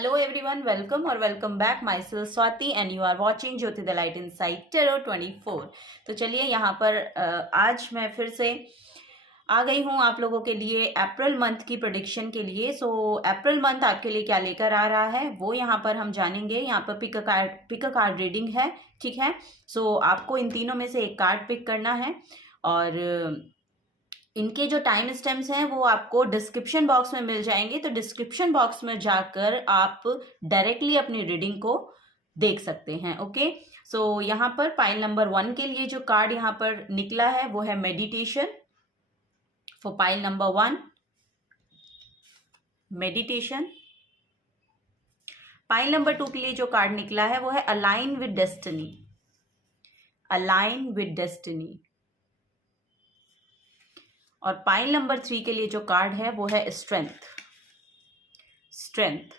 Hello everyone, welcome or welcome back. Myself Swati and you are watching Jyoti the light inside tarot 24। तो चलिए यहाँ पर आज मैं फिर से आ गई हूँ आप लोगों के लिए अप्रैल मंथ की प्रेडिक्शन के लिए। सो अप्रैल मंथ आपके लिए क्या लेकर आ रहा है वो यहाँ पर हम जानेंगे। यहाँ पर पिक अ कार्ड रीडिंग है, ठीक है। सो आपको इन तीनों में से एक कार्ड पिक करना है और इनके जो टाइम स्टैम्प्स हैं वो आपको डिस्क्रिप्शन बॉक्स में मिल जाएंगे। तो डिस्क्रिप्शन बॉक्स में जाकर आप डायरेक्टली अपनी रीडिंग को देख सकते हैं। ओके, सो यहाँ पर पाइल नंबर 1 के लिए जो कार्ड यहाँ पर निकला है वो है meditation. For pile number 1 meditation. Pile number 2 के लिए जो कार्ड निकला है वो है align with destiny. Align with destiny. और पाइल नंबर 3 के लिए जो कार्ड है वो है स्ट्रेंथ। स्ट्रेंथ।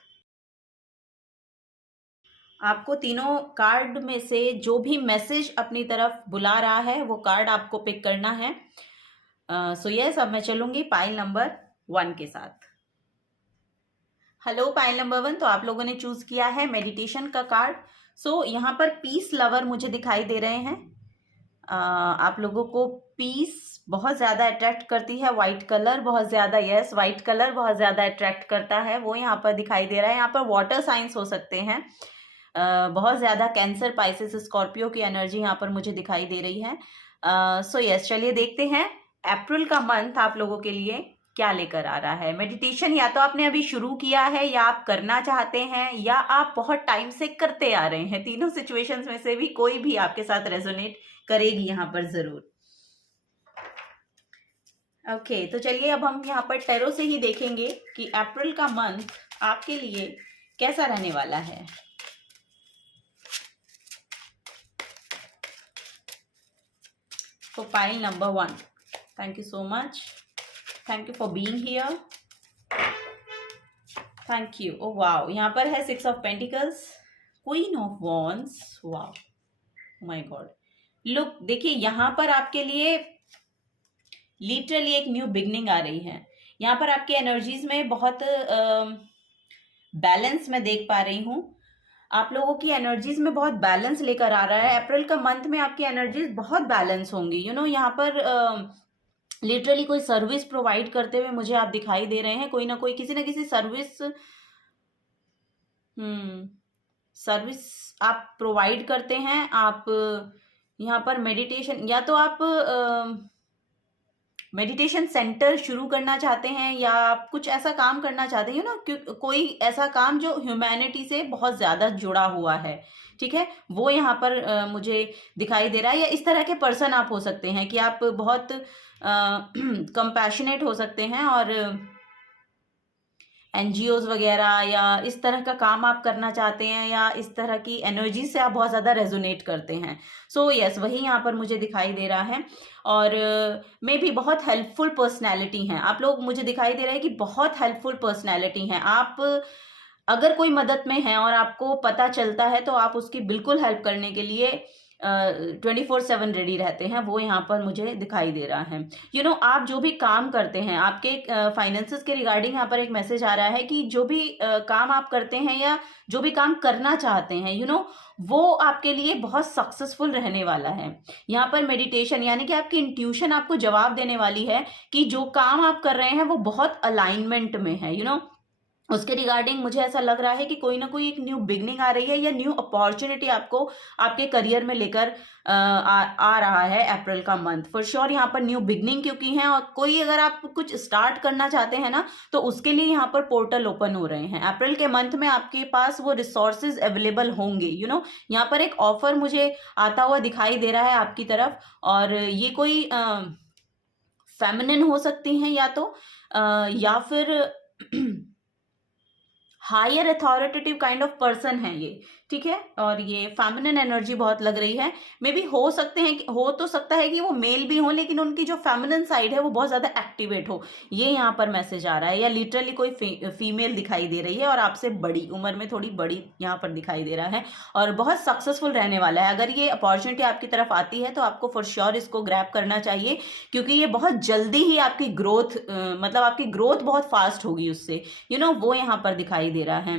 आपको तीनों कार्ड में से जो भी मैसेज अपनी तरफ बुला रहा है वो कार्ड आपको पिक करना है। सो यस, अब मैं चलूंगी पाइल नंबर 1 के साथ। हेलो पाइल नंबर 1, तो आप लोगों ने चूज किया है मेडिटेशन का कार्ड। सो यहाँ पर पीस लवर मुझे दिखाई दे रहे हैं। आप लोगों को पीस बहुत ज़्यादा अट्रैक्ट करती है। वाइट कलर बहुत ज़्यादा, यस, वाइट कलर बहुत ज़्यादा अट्रैक्ट करता है, वो यहाँ पर दिखाई दे रहा है। यहाँ पर वाटर साइंस हो सकते हैं, बहुत ज़्यादा कैंसर, पाइसेस, स्कॉर्पियो की एनर्जी यहाँ पर मुझे दिखाई दे रही है। सो यस, चलिए देखते हैं अप्रैल का मंथ आप लोगों के लिए क्या लेकर आ रहा है। मेडिटेशन या तो आपने अभी शुरू किया है या आप करना चाहते हैं या आप बहुत टाइम से करते आ रहे हैं। तीनों सिचुएशंस में से भी कोई भी आपके साथ रेजोनेट करेगी यहाँ पर जरूर। ओके, तो चलिए अब हम यहाँ पर टैरो से ही देखेंगे कि अप्रैल का मंथ आपके लिए कैसा रहने वाला है। For pile number 1, thank you so much, thank you for being here, thank you. Oh wow, यहाँ पर है 6 of pentacles, queen of wands, wow, my God. Look, देखिए यहाँ पर आपके लिए लिटरली एक न्यू बिगनिंग आ रही है। यहाँ पर आपके एनर्जीज में बहुत बैलेंस मैं देख पा रही हूँ। आप लोगों की एनर्जीज में बहुत बैलेंस लेकर आ रहा है। अप्रैल का मंथ में आपकी एनर्जीज बहुत बैलेंस होंगी। यहाँ पर लिटरली कोई सर्विस प्रोवाइड करते हुए मुझे आप दिखाई दे रहे हैं। कोई ना कोई, किसी ना किसी सर्विस आप प्रोवाइड करते हैं। आप यहाँ पर मेडिटेशन, या तो आप मेडिटेशन सेंटर शुरू करना चाहते हैं या आप कुछ ऐसा काम करना चाहते हैं ना, कोई ऐसा काम जो ह्यूमैनिटी से बहुत ज़्यादा जुड़ा हुआ है, ठीक है, वो यहाँ पर मुझे दिखाई दे रहा है। या इस तरह के पर्सन आप हो सकते हैं कि आप बहुत कंपैशनेट हो सकते हैं और एनजीओज वगैरह या इस तरह का काम आप करना चाहते हैं या इस तरह की एनर्जी से आप बहुत ज़्यादा रेजोनेट करते हैं। सो यस, वही यहाँ पर मुझे दिखाई दे रहा है। और मे भी बहुत हेल्पफुल पर्सनैलिटी हैं आप लोग। मुझे दिखाई दे रहा है कि बहुत हेल्पफुल पर्सनैलिटी हैं आप। अगर कोई मदद में है और आपको पता चलता है तो आप उसकी बिल्कुल हेल्प करने के लिए 24/7 रेडी रहते हैं, वो यहाँ पर मुझे दिखाई दे रहा है। आप जो भी काम करते हैं, आपके फाइनेंसेस के रिगार्डिंग यहाँ पर एक मैसेज आ रहा है कि जो भी काम आप करते हैं या जो भी काम करना चाहते हैं, वो आपके लिए बहुत सक्सेसफुल रहने वाला है। यहाँ पर मेडिटेशन यानी कि आपकी इंट्यूशन आपको जवाब देने वाली है कि जो काम आप कर रहे हैं वो बहुत अलाइनमेंट में है। उसके रिगार्डिंग मुझे ऐसा लग रहा है कि कोई ना कोई एक न्यू बिगनिंग आ रही है या न्यू अपॉर्चुनिटी आपको आपके करियर में लेकर आ रहा है अप्रैल का मंथ। फॉर श्योर यहाँ पर न्यू बिगनिंग क्योंकि है, और कोई अगर आप कुछ स्टार्ट करना चाहते हैं ना तो उसके लिए यहाँ पर पोर्टल ओपन हो रहे हैं। अप्रैल के मंथ में आपके पास वो रिसोर्सेज अवेलेबल होंगे। यहाँ पर एक ऑफर मुझे आता हुआ दिखाई दे रहा है आपकी तरफ, और ये कोई फेमिनिन हो सकती हैं या फिर higher authoritative kind of person है ये, ठीक है। और ये फेमिनिन एनर्जी बहुत लग रही है। मे बी हो तो सकता है कि वो मेल भी हो, लेकिन उनकी जो फेमिनिन साइड है वो बहुत ज़्यादा एक्टिवेट हो, ये यहाँ पर मैसेज आ रहा है। या लिटरली कोई फीमेल दिखाई दे रही है और आपसे बड़ी उम्र में, थोड़ी बड़ी यहाँ पर दिखाई दे रहा है, और बहुत सक्सेसफुल रहने वाला है। अगर ये अपॉर्चुनिटी आपकी तरफ आती है तो आपको फॉर श्योर इसको ग्रैब करना चाहिए, क्योंकि ये बहुत जल्दी ही आपकी ग्रोथ, मतलब आपकी ग्रोथ बहुत फास्ट होगी उससे। वो यहाँ पर दिखाई दे रहा है।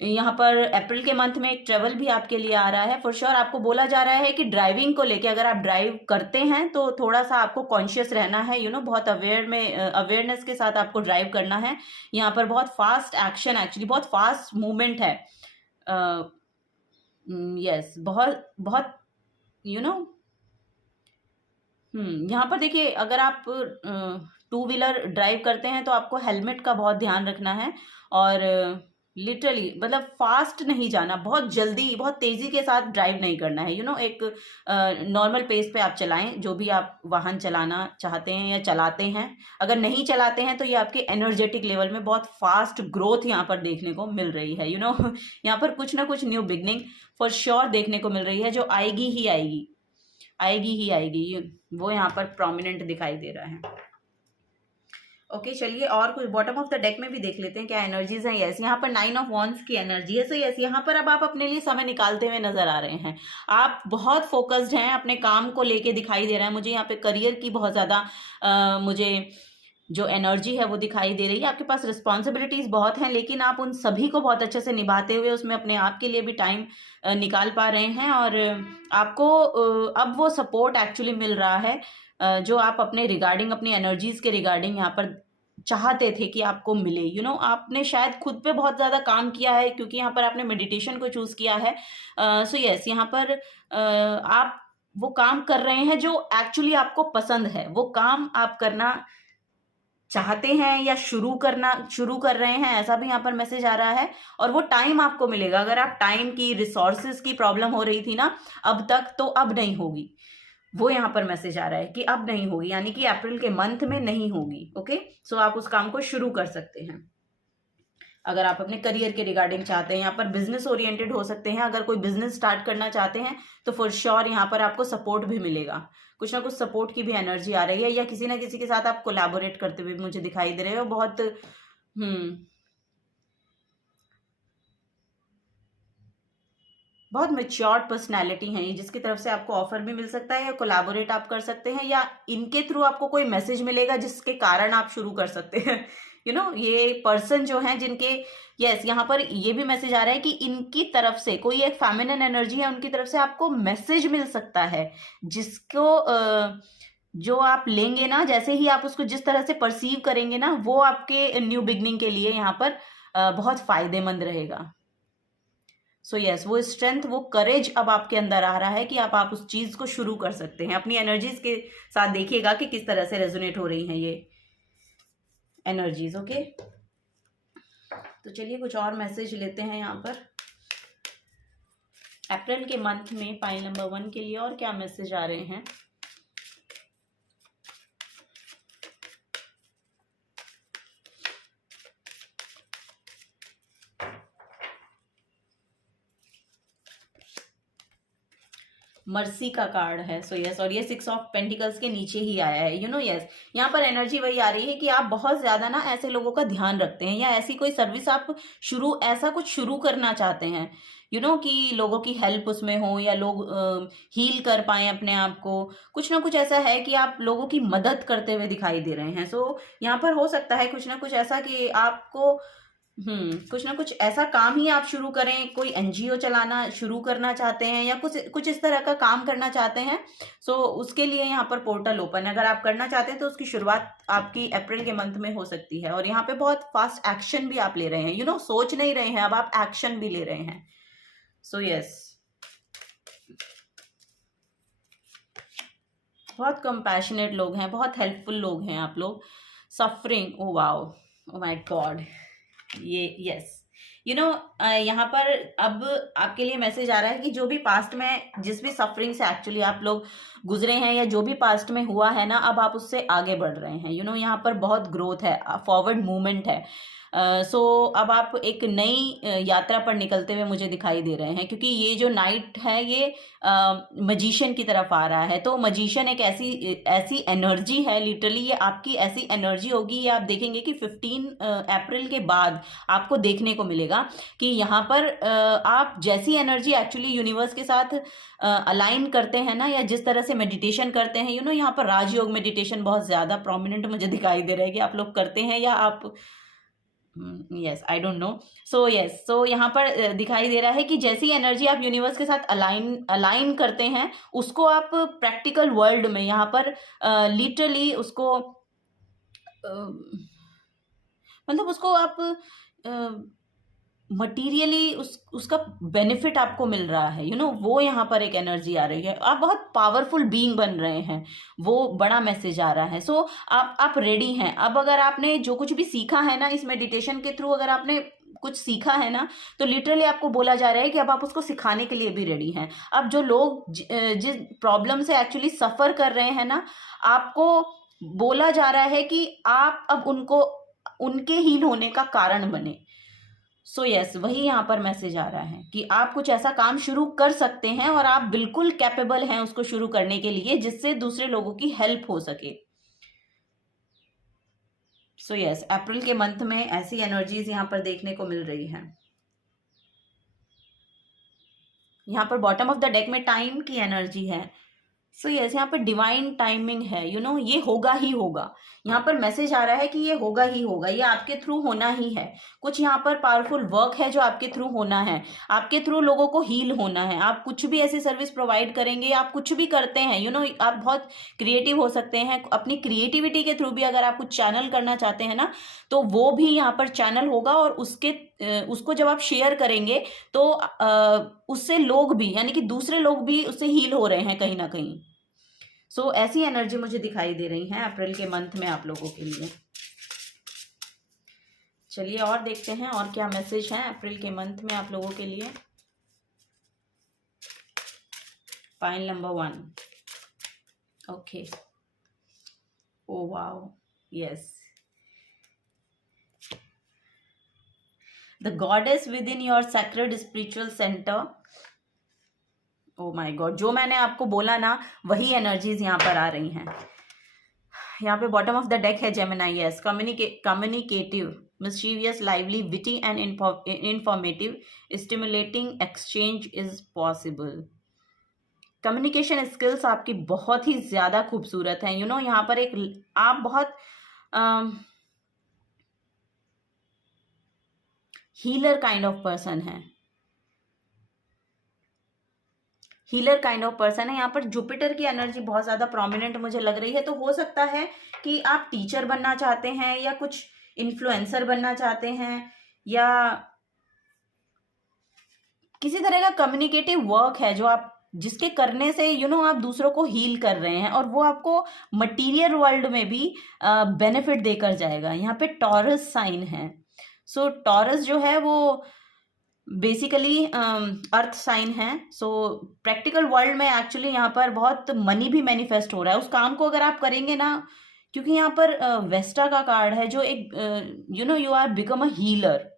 यहाँ पर अप्रैल के मंथ में एक ट्रेवल भी आपके लिए आ रहा है। फॉर श्योर आपको बोला जा रहा है कि ड्राइविंग को लेके अगर आप ड्राइव करते हैं तो थोड़ा सा आपको कॉन्शियस रहना है, बहुत अवेयरनेस के साथ आपको ड्राइव करना है। यहाँ पर बहुत फास्ट एक्शन, एक्चुअली बहुत फास्ट मूवमेंट है। यस, बहुत बहुत यू नो यहाँ पर देखिए, अगर आप टू व्हीलर ड्राइव करते हैं तो आपको हेलमेट का बहुत ध्यान रखना है, और लिटरली मतलब फास्ट नहीं जाना, बहुत जल्दी बहुत तेजी के साथ ड्राइव नहीं करना है। एक नॉर्मल पेस पे आप चलाएं, जो भी आप वाहन चलाना चाहते हैं या चलाते हैं। अगर नहीं चलाते हैं तो ये आपके एनर्जेटिक लेवल में बहुत फास्ट ग्रोथ यहाँ पर देखने को मिल रही है। यहाँ पर कुछ ना कुछ न्यू बिगनिंग फॉर श्योर देखने को मिल रही है, जो आएगी ही आएगी, आएगी ही आएगी, वो यहाँ पर प्रोमिनेंट दिखाई दे रहा है। ओके, चलिए और कुछ बॉटम ऑफ द डेक में भी देख लेते हैं क्या एनर्जीज हैं। यस, यहाँ पर 9 ऑफ वॉन्ड्स की एनर्जी है। सो यस, यहाँ पर अब आप अपने लिए समय निकालते हुए नजर आ रहे हैं। आप बहुत फोकस्ड हैं, अपने काम को लेके दिखाई दे रहा है मुझे। यहाँ पे करियर की बहुत ज़्यादा मुझे जो एनर्जी है वो दिखाई दे रही है। आपके पास रिस्पॉन्सिबिलिटीज़ बहुत हैं, लेकिन आप उन सभी को बहुत अच्छे से निभाते हुए उसमें अपने आप के लिए भी टाइम निकाल पा रहे हैं, और आपको अब वो सपोर्ट एक्चुअली मिल रहा है जो आप अपने रिगार्डिंग, अपनी एनर्जीज़ के रिगार्डिंग यहाँ पर चाहते थे कि आपको मिले। आपने शायद खुद पे बहुत ज़्यादा काम किया है, क्योंकि यहाँ पर आपने मेडिटेशन को चूज़ किया है। सो यस, यहाँ पर आप वो काम कर रहे हैं जो एक्चुअली आपको पसंद है, वो काम आप करना चाहते हैं या शुरू कर रहे हैं, ऐसा भी यहाँ पर मैसेज आ रहा है। और वो टाइम आपको मिलेगा। अगर आप टाइम की, रिसोर्सेज की प्रॉब्लम हो रही थी ना अब तक, तो अब नहीं होगी। वो यहाँ पर मैसेज आ रहा है कि अब नहीं होगी, यानी कि अप्रैल के मंथ में नहीं होगी। ओके, सो आप उस काम को शुरू कर सकते हैं। अगर आप अपने करियर के रिगार्डिंग चाहते हैं, यहाँ पर बिजनेस ओरिएंटेड हो सकते हैं। अगर कोई बिजनेस स्टार्ट करना चाहते हैं तो फॉर श्योर यहाँ पर आपको सपोर्ट भी मिलेगा। कुछ ना कुछ सपोर्ट की भी एनर्जी आ रही है, या किसी ना किसी के साथ आप कोलैबोरेट करते हुए मुझे दिखाई दे रहे हो। बहुत मैच्योर्ड पर्सनैलिटी है ये, जिसकी तरफ से आपको ऑफर भी मिल सकता है, या कोलैबोरेट आप कर सकते हैं, या इनके थ्रू आपको कोई मैसेज मिलेगा जिसके कारण आप शुरू कर सकते हैं। ये पर्सन जो है जिनके, यस, यहाँ पर ये भी मैसेज आ रहा है कि इनकी तरफ से कोई एक फेमिनिन एनर्जी है, उनकी तरफ से आपको मैसेज मिल सकता है, जिसको जो आप लेंगे ना, जैसे ही आप उसको जिस तरह से परसीव करेंगे ना, वो आपके न्यू बिगनिंग के लिए यहाँ पर बहुत फायदेमंद रहेगा। सो यस, वो स्ट्रेंथ, वो करेज अब आपके अंदर आ रहा है कि आप उस चीज को शुरू कर सकते हैं। अपनी एनर्जीज के साथ देखिएगा कि किस तरह से रेजोनेट हो रही हैं ये एनर्जीज। ओके, तो चलिए कुछ और मैसेज लेते हैं यहाँ पर अप्रैल के मंथ में पाइल नंबर 1 के लिए, और क्या मैसेज आ रहे हैं। मर्सी का कार्ड है। सो यस, और ये 6 ऑफ पेंटिकल्स के नीचे ही आया है। यस, यहाँ पर एनर्जी वही आ रही है कि आप बहुत ज्यादा ना ऐसे लोगों का ध्यान रखते हैं, या ऐसी कोई सर्विस आप ऐसा कुछ शुरू करना चाहते हैं, कि लोगों की हेल्प उसमें हो, या लोग हील कर पाए अपने आप को। कुछ ना कुछ ऐसा है कि आप लोगों की मदद करते हुए दिखाई दे रहे हैं। सो यहाँ पर हो सकता है कुछ ना कुछ ऐसा कि आपको कुछ ना कुछ ऐसा काम ही आप शुरू करें, कोई एनजीओ चलाना शुरू करना चाहते हैं, या कुछ इस तरह का काम करना चाहते हैं। सो उसके लिए यहाँ पर पोर्टल ओपन है। अगर आप करना चाहते हैं तो उसकी शुरुआत आपकी अप्रैल के मंथ में हो सकती है, और यहाँ पे बहुत फास्ट एक्शन भी आप ले रहे हैं। सोच नहीं रहे हैं, अब आप एक्शन भी ले रहे हैं। सो यस, बहुत कंपैशनेट लोग हैं, बहुत हेल्पफुल लोग हैं आप लोग। Suffering, oh wow, O my God, ये यस, यहाँ पर अब आपके लिए मैसेज आ रहा है कि जो भी पास्ट में जिस भी सफरिंग से एक्चुअली आप लोग गुजरे हैं, या जो भी पास्ट में हुआ है ना, अब आप उससे आगे बढ़ रहे हैं। यहाँ पर बहुत ग्रोथ है, फॉरवर्ड मूवमेंट है। सो अब आप एक नई यात्रा पर निकलते हुए मुझे दिखाई दे रहे हैं, क्योंकि ये जो नाइट है ये मजीशियन की तरफ आ रहा है। तो मजीशियन एक ऐसी एनर्जी है, लिटरली ये आपकी ऐसी एनर्जी होगी। ये आप देखेंगे कि 15 अप्रैल के बाद आपको देखने को मिलेगा कि यहाँ पर आप जैसी एनर्जी एक्चुअली यूनिवर्स के साथ अलाइन करते हैं ना, या जिस तरह से मेडिटेशन करते हैं, यहाँ पर राजयोग मेडिटेशन बहुत ज़्यादा प्रोमिनेंट मुझे दिखाई दे रहा है कि आप लोग करते हैं, या आप yes, I don't know. So yes, so यहाँ पर दिखाई दे रहा है कि जैसी एनर्जी आप यूनिवर्स के साथ अलाइन अलाइन करते हैं, उसको आप प्रैक्टिकल वर्ल्ड में यहाँ पर लिटरली उसको मतलब उसको आप मटीरियली उसका बेनिफिट आपको मिल रहा है, वो यहाँ पर एक एनर्जी आ रही है, आप बहुत पावरफुल बीइंग बन रहे हैं, वो बड़ा मैसेज आ रहा है। सो आप रेडी हैं। अब अगर आपने जो कुछ भी सीखा है ना इस मेडिटेशन के थ्रू, अगर आपने कुछ सीखा है ना, तो लिटरली आपको बोला जा रहा है कि अब आप उसको सिखाने के लिए भी रेडी हैं। अब जो लोग जिस प्रॉब्लम से एक्चुअली सफ़र कर रहे हैं ना, आपको बोला जा रहा है कि आप अब उनको उनके हील होने का कारण बने। सो यस, वही यहाँ पर मैसेज आ रहा है कि आप कुछ ऐसा काम शुरू कर सकते हैं और आप बिल्कुल कैपेबल हैं उसको शुरू करने के लिए, जिससे दूसरे लोगों की हेल्प हो सके। सो यस, अप्रैल के मंथ में ऐसी एनर्जीज यहाँ पर देखने को मिल रही हैं। यहाँ पर बॉटम ऑफ द डेक में टाइम की एनर्जी है। सो यस, यहाँ पर डिवाइन टाइमिंग है, ये होगा ही होगा। यहाँ पर मैसेज आ रहा है कि ये होगा ही होगा, ये आपके थ्रू होना ही है। कुछ यहाँ पर पावरफुल वर्क है जो आपके थ्रू होना है, आपके थ्रू लोगों को हील होना है। आप कुछ भी ऐसी सर्विस प्रोवाइड करेंगे, आप कुछ भी करते हैं, आप बहुत क्रिएटिव हो सकते हैं। अपनी क्रिएटिविटी के थ्रू भी अगर आप कुछ चैनल करना चाहते हैं ना, तो वो भी यहाँ पर चैनल होगा, और उसको जब आप शेयर करेंगे तो उससे लोग भी, यानी कि दूसरे लोग भी उससे हील हो रहे हैं कहीं ना कहीं। सो ऐसी एनर्जी मुझे दिखाई दे रही है अप्रैल के मंथ में आप लोगों के लिए। चलिए और देखते हैं और क्या मैसेज है अप्रैल के मंथ में आप लोगों के लिए। Pile number 1। Okay, oh wow, yes, the goddess with in your sacred spiritual centre. O my God, जो मैंने आपको बोला ना, वही एनर्जीज यहाँ पर आ रही हैं। यहाँ पे बॉटम ऑफ द डेक है Gemini. Yes, communicative, mischievous, lively, witty and informative, stimulating exchange is possible. Communication skills आपकी बहुत ही ज्यादा खूबसूरत हैं। यहाँ पर आप बहुत हीलर काइंड ऑफ पर्सन है, हीलर काइंड ऑफ पर्सन है। यहाँ पर जुपिटर की एनर्जी बहुत ज़्यादा प्रोमिनेंट मुझे लग रही है। तो हो सकता है कि आप टीचर बनना चाहते हैं, या कुछ इन्फ्लुएंसर बनना चाहते हैं, या किसी तरह का कम्युनिकेटिव वर्क है जो आप, जिसके करने से आप दूसरों को हील कर रहे हैं, और वो आपको मटीरियल वर्ल्ड में भी बेनिफिट देकर जाएगा। यहाँ पे टॉरस साइन है। सो टॉरस जो है वो बेसिकली अर्थ साइन है। सो प्रैक्टिकल वर्ल्ड में एक्चुअली यहाँ पर बहुत मनी भी मैनिफेस्ट हो रहा है उस काम को अगर आप करेंगे ना, क्योंकि यहाँ पर वेस्टा का कार्ड है जो एक you are become a healer.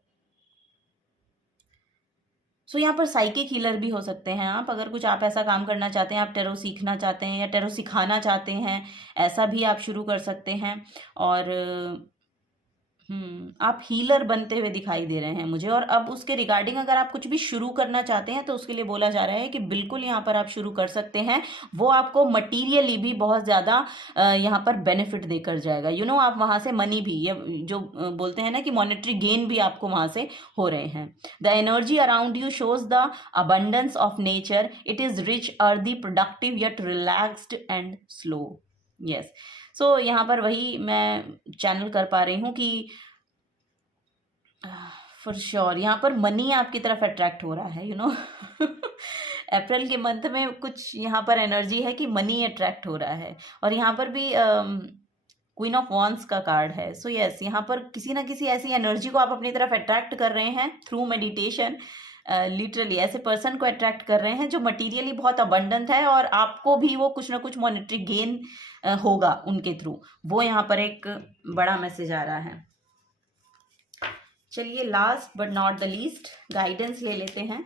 So यहाँ पर साइकिक हीलर भी हो सकते हैं आप, अगर कुछ आप ऐसा काम करना चाहते हैं, आप टेरो सीखना चाहते हैं या टेरो सिखाना चाहते हैं, ऐसा भी आप शुरू कर सकते हैं। और आप हीलर बनते हुए दिखाई दे रहे हैं मुझे। और अब उसके रिगार्डिंग अगर आप कुछ भी शुरू करना चाहते हैं, तो उसके लिए बोला जा रहा है कि बिल्कुल यहाँ पर आप शुरू कर सकते हैं। वो आपको मटीरियली भी बहुत ज़्यादा यहाँ पर बेनिफिट देकर जाएगा। आप वहाँ से मनी भी, ये जो बोलते हैं ना कि मॉनेटरी गेन भी आपको वहाँ से हो रहे हैं। The energy around you shows the abundance of nature, it is rich, earthy, productive, yet relaxed and slow. Yes, so यहाँ पर वही मैं चैनल कर पा रही हूँ कि फॉर श्योर यहाँ पर मनी आपकी तरफ अट्रैक्ट हो रहा है। अप्रैल के मंथ में कुछ यहाँ पर एनर्जी है कि मनी अट्रैक्ट हो रहा है। और यहाँ पर भी क्वीन ऑफ वॉन्ड्स का कार्ड है। सो यस, यहाँ पर किसी ना किसी ऐसी एनर्जी को आप अपनी तरफ अट्रैक्ट कर रहे हैं थ्रू मेडिटेशन। लिटरली ऐसे पर्सन को अट्रैक्ट कर रहे हैं जो मटीरियली बहुत अबंडेंट है, और आपको भी वो कुछ ना कुछ मॉनेटरी गेन होगा उनके थ्रू। वो यहाँ पर एक बड़ा मैसेज आ रहा है। चलिए last but not the least guidance ले लेते हैं।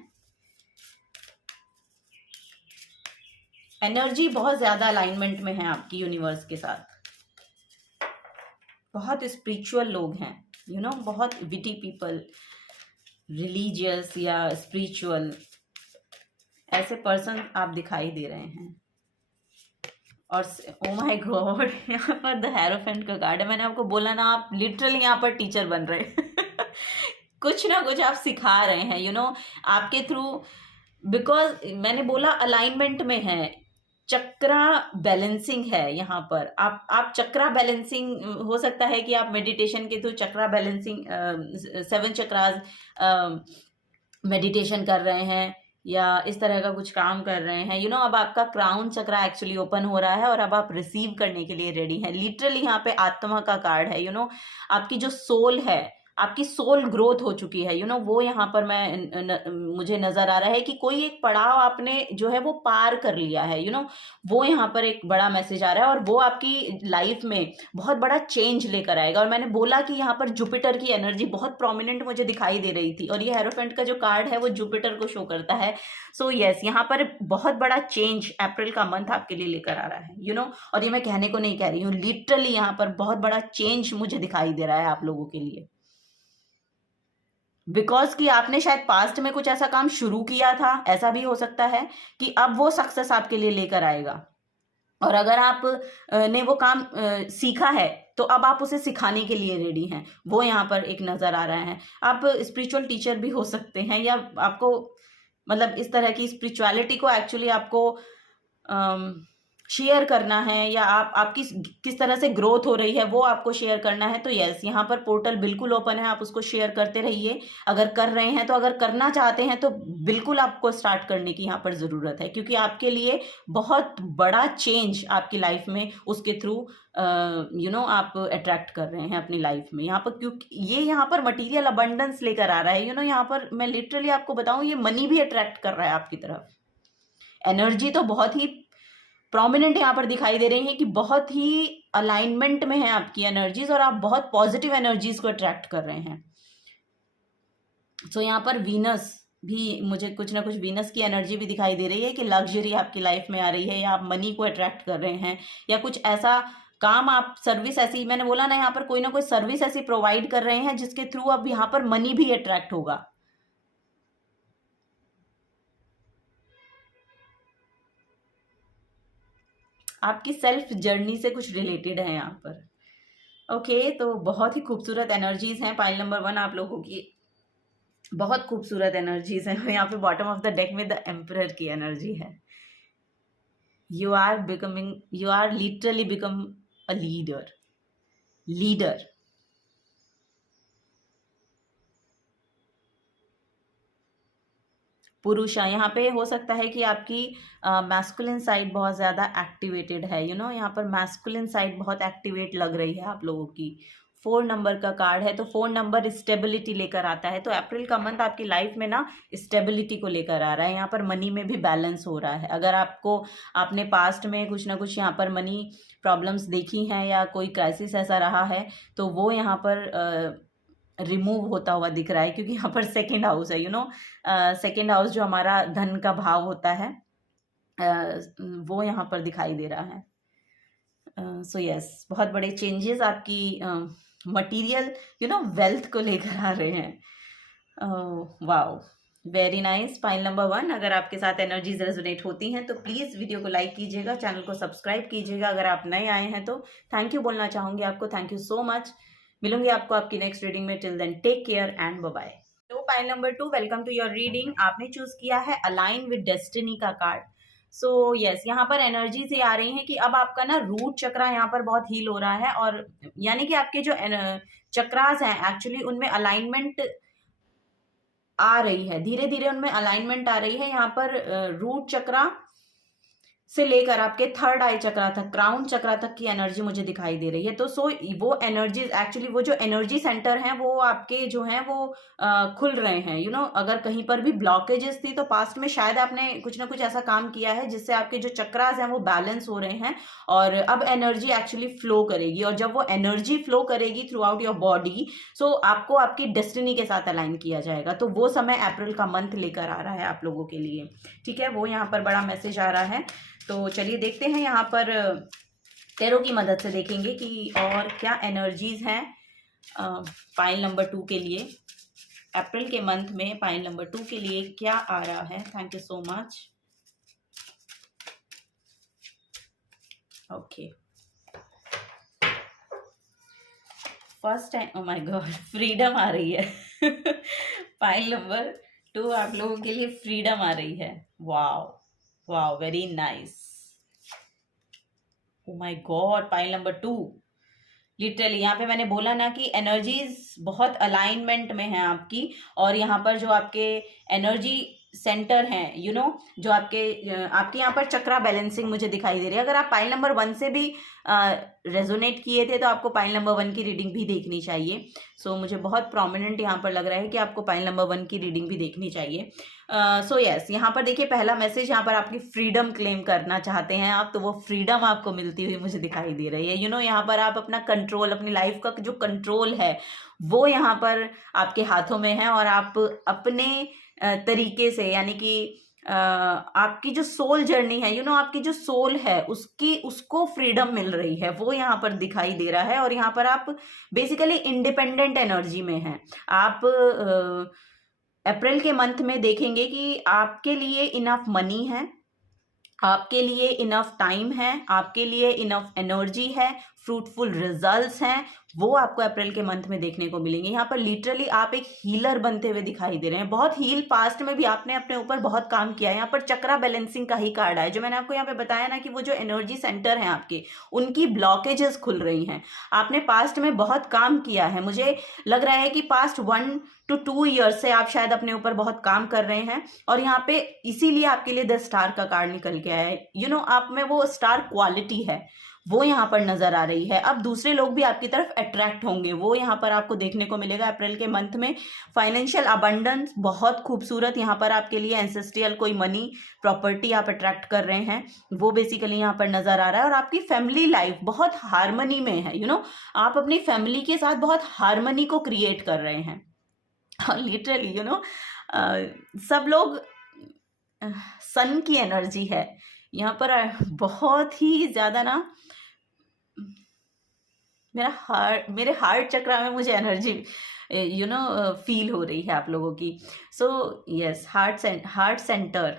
एनर्जी बहुत ज़्यादा अलाइनमेंट में है आपकी यूनिवर्स के साथ। बहुत स्पिरिचुअल लोग हैं, बहुत विटी पीपल, रिलीजियस या स्पिरिचुअल, ऐसे पर्सन आप दिखाई दे रहे हैं। और ओ माय गॉड, यहाँ पर द हेरोफेंट का कार्ड है। मैंने आपको बोला ना, आप लिटरली यहाँ पर टीचर बन रहे हैं। कुछ ना कुछ आप सिखा रहे हैं, आपके थ्रू। बिकॉज मैंने बोला अलाइनमेंट में है, चक्रा बैलेंसिंग है यहाँ पर। आप चक्रा बैलेंसिंग, हो सकता है कि आप मेडिटेशन के थ्रू चक्रा बैलेंसिंग, 7 चक्रास मेडिटेशन कर रहे हैं या इस तरह का कुछ काम कर रहे हैं। अब आपका क्राउन चक्रा एक्चुअली ओपन हो रहा है और अब आप रिसीव करने के लिए रेडी हैं। लिटरली यहाँ पे आत्मा का कार्ड है। आपकी जो सोल है, आपकी सोल ग्रोथ हो चुकी है। वो यहाँ पर मुझे नजर आ रहा है कि कोई एक पड़ाव आपने जो है वो पार कर लिया है। वो यहाँ पर एक बड़ा मैसेज आ रहा है और वो आपकी लाइफ में बहुत बड़ा चेंज लेकर आएगा। और मैंने बोला कि यहाँ पर जुपिटर की एनर्जी बहुत प्रोमिनेंट मुझे दिखाई दे रही थी और ये हेरोफेंट का जो कार्ड है वो जुपिटर को शो करता है। सो यस, यहाँ पर बहुत बड़ा चेंज अप्रैल का मंथ आपके लिए लेकर आ रहा है। और ये मैं कहने को नहीं कह रही हूँ, लिटरली यहाँ पर बहुत बड़ा चेंज मुझे दिखाई दे रहा है आप लोगों के लिए। बिकॉज कि आपने शायद पास्ट में कुछ ऐसा काम शुरू किया था, ऐसा भी हो सकता है कि अब वो सक्सेस आपके लिए लेकर आएगा। और अगर आप ने वो काम सीखा है तो अब आप उसे सिखाने के लिए रेडी हैं, वो यहाँ पर एक नजर आ रहा है। आप स्पिरिचुअल टीचर भी हो सकते हैं या आपको मतलब इस तरह की स्पिरिचुअलिटी को एक्चुअली आपको शेयर करना है या आपकी किस तरह से ग्रोथ हो रही है वो आपको शेयर करना है। तो यस, यहाँ पर पोर्टल बिल्कुल ओपन है, आप उसको शेयर करते रहिए। अगर कर रहे हैं तो, अगर करना चाहते हैं तो बिल्कुल आपको स्टार्ट करने की यहाँ पर ज़रूरत है, क्योंकि आपके लिए बहुत बड़ा चेंज आपकी लाइफ में उसके थ्रू आप अट्रैक्ट कर रहे हैं अपनी लाइफ में। यहाँ पर क्योंकि ये यहाँ पर मटीरियल अबंडेंस लेकर आ रहा है। यहाँ पर मैं लिटरली आपको बताऊँ, ये मनी भी अट्रैक्ट कर रहा है आपकी तरफ। एनर्जी तो बहुत ही प्रोमिनेंट यहाँ पर दिखाई दे रही है कि बहुत ही अलाइनमेंट में है आपकी एनर्जीज और आप बहुत पॉजिटिव एनर्जीज को अट्रैक्ट कर रहे हैं। सो यहाँ पर वीनस भी, मुझे कुछ ना कुछ वीनस की एनर्जी भी दिखाई दे रही है कि लग्जरी आपकी लाइफ में आ रही है या आप मनी को अट्रैक्ट कर रहे हैं या कुछ ऐसा काम, आप सर्विस ऐसी, मैंने बोला ना, यहाँ पर कोई ना कोई सर्विस ऐसी प्रोवाइड कर रहे हैं जिसके थ्रू अब यहाँ पर मनी भी अट्रैक्ट होगा। आपकी सेल्फ जर्नी से कुछ रिलेटेड है यहाँ पर। ओके, तो बहुत ही खूबसूरत एनर्जीज हैं पाइल नंबर 1 आप लोगों की, बहुत खूबसूरत एनर्जीज हैं। यहाँ पे बॉटम ऑफ द डेक में द एम्परर की एनर्जी है। You are literally become a leader. पुरुष यहाँ पे हो सकता है कि आपकी मैस्कुलिन साइड बहुत ज़्यादा एक्टिवेटेड है। यहाँ पर मैस्कुलिन साइड बहुत एक्टिवेट लग रही है आप लोगों की। 4 नंबर का कार्ड है तो 4 नंबर स्टेबिलिटी लेकर आता है। तो अप्रैल का मंथ आपकी लाइफ में ना स्टेबिलिटी को लेकर आ रहा है। यहाँ पर मनी में भी बैलेंस हो रहा है। अगर आपने पास्ट में कुछ ना कुछ यहाँ पर मनी प्रॉब्लम्स देखी हैं या कोई क्राइसिस ऐसा रहा है तो वो यहाँ पर रिमूव होता हुआ दिख रहा है, क्योंकि यहाँ पर सेकेंड हाउस है। सेकेंड हाउस जो हमारा धन का भाव होता है वो यहाँ पर दिखाई दे रहा है। सो यस, बहुत बड़े चेंजेस आपकी मटेरियल वेल्थ को लेकर आ रहे हैं। Wow, very nice. Pile number 1, अगर आपके साथ एनर्जीज रेजोनेट होती हैं तो प्लीज़ वीडियो को लाइक कीजिएगा, चैनल को सब्सक्राइब कीजिएगा। अगर आप नए आए हैं तो थैंक यू बोलना चाहूँगी आपको, थैंक यू सो मच। मिलूंगी आपको आपकी नेक्स्ट रीडिंग में। Till then take care and bye bye. तो pile number 2, welcome to your reading. आपने चूज किया है अलाइन विद डेस्टिनी का कार्ड। सो यस, यहाँ पर एनर्जी से आ रही है कि अब आपका ना रूट चक्रा यहाँ पर बहुत हील हो रहा है, और यानी कि आपके जो चक्रास हैं एक्चुअली उनमें अलाइनमेंट आ रही है, धीरे धीरे उनमें अलाइनमेंट आ रही है। यहाँ पर रूट चक्रा से लेकर आपके थर्ड आई चक्रा तक, क्राउन चक्रा तक की एनर्जी मुझे दिखाई दे रही है। तो वो एनर्जी एक्चुअली, वो जो एनर्जी सेंटर हैं वो आपके जो हैं वो खुल रहे हैं। अगर कहीं पर भी ब्लॉकेजेस थी तो पास्ट में शायद आपने कुछ ना कुछ ऐसा काम किया है जिससे आपके जो चक्रास हैं वो बैलेंस हो रहे हैं और अब एनर्जी एक्चुअली फ्लो करेगी। और जब वो एनर्जी फ्लो करेगी थ्रू आउट योर बॉडी, सो आपको आपकी डेस्टिनी के साथ अलाइन किया जाएगा। तो वो समय अप्रैल का मंथ लेकर आ रहा है आप लोगों के लिए, ठीक है। वो यहाँ पर बड़ा मैसेज आ रहा है। तो चलिए देखते हैं, यहाँ पर टेरो की मदद से देखेंगे कि और क्या एनर्जीज हैं पाइल नंबर 2 के लिए। अप्रैल के मंथ में पाइल नंबर 2 के लिए क्या आ रहा है। Thank you so much. Okay, first time, oh my god, freedom आ रही है। पाइल नंबर 2 आप लोगों के लिए फ्रीडम आ रही है। Wow, wow, very nice. O my God, pile number 2। Literally यहाँ पे मैंने बोला ना कि एनर्जीज बहुत अलाइनमेंट में है आपकी, और यहाँ पर जो आपके एनर्जी सेंटर हैं, जो आपके यहाँ पर चक्रा बैलेंसिंग मुझे दिखाई दे रही है। अगर आप पाइल नंबर 1 से भी रेजोनेट किए थे तो आपको पाइल नंबर 1 की रीडिंग भी देखनी चाहिए। सो मुझे बहुत प्रोमिनेंट यहाँ पर लग रहा है कि आपको पाइल नंबर 1 की रीडिंग भी देखनी चाहिए। सो यस, यहाँ पर देखिए पहला मैसेज, यहाँ पर आपकी फ्रीडम क्लेम करना चाहते हैं आप, तो वो फ्रीडम आपको मिलती हुई मुझे दिखाई दे रही है। यहाँ पर आप अपना कंट्रोल, अपनी लाइफ का जो कंट्रोल है वो यहाँ पर आपके हाथों में है, और आप अपने तरीके से, यानी कि आपकी जो सोल जर्नी है, आपकी जो सोल है उसको फ्रीडम मिल रही है, वो यहाँ पर दिखाई दे रहा है। और यहाँ पर आप बेसिकली इंडिपेंडेंट एनर्जी में हैं। आप अप्रैल के मंथ में देखेंगे कि आपके लिए इनफ मनी है, आपके लिए इनफ टाइम है, आपके लिए इनफ एनर्जी है, फ्रूटफुल रिजल्ट्स हैं, वो आपको अप्रैल के मंथ में देखने को मिलेंगे। यहाँ पर लिटरली आप एक हीलर बनते हुए दिखाई दे रहे हैं। बहुत हील, पास्ट में भी आपने अपने ऊपर बहुत काम किया है। यहाँ पर चक्रा बैलेंसिंग का ही कार्ड है, जो मैंने आपको यहाँ पे बताया ना कि वो जो एनर्जी सेंटर हैं आपके, उनकी ब्लॉकेजेस खुल रही हैं। आपने पास्ट में बहुत काम किया है, मुझे लग रहा है कि पास्ट 1 to 2 ईयर्स से आप शायद अपने ऊपर बहुत काम कर रहे हैं, और यहाँ पे इसीलिए आपके लिए द स्टार का कार्ड निकल के आया है। आप में वो स्टार क्वालिटी है, वो यहाँ पर नजर आ रही है। अब दूसरे लोग भी आपकी तरफ अट्रैक्ट होंगे, वो यहाँ पर आपको देखने को मिलेगा अप्रैल के मंथ में। फाइनेंशियल अबंडेंस बहुत खूबसूरत यहाँ पर आपके लिए, एंसेस्ट्रियल कोई मनी, प्रॉपर्टी आप अट्रैक्ट कर रहे हैं, वो बेसिकली यहाँ पर नजर आ रहा है। और आपकी फैमिली लाइफ बहुत हार्मनी में है। आप अपनी फैमिली के साथ बहुत हार्मनी को क्रिएट कर रहे हैं। और लिटरली सब लोग, सन की एनर्जी है यहाँ पर, बहुत ही ज्यादा ना, मेरे हार्ट चक्रा में मुझे एनर्जी फील हो रही है आप लोगों की। So yes, heart centre,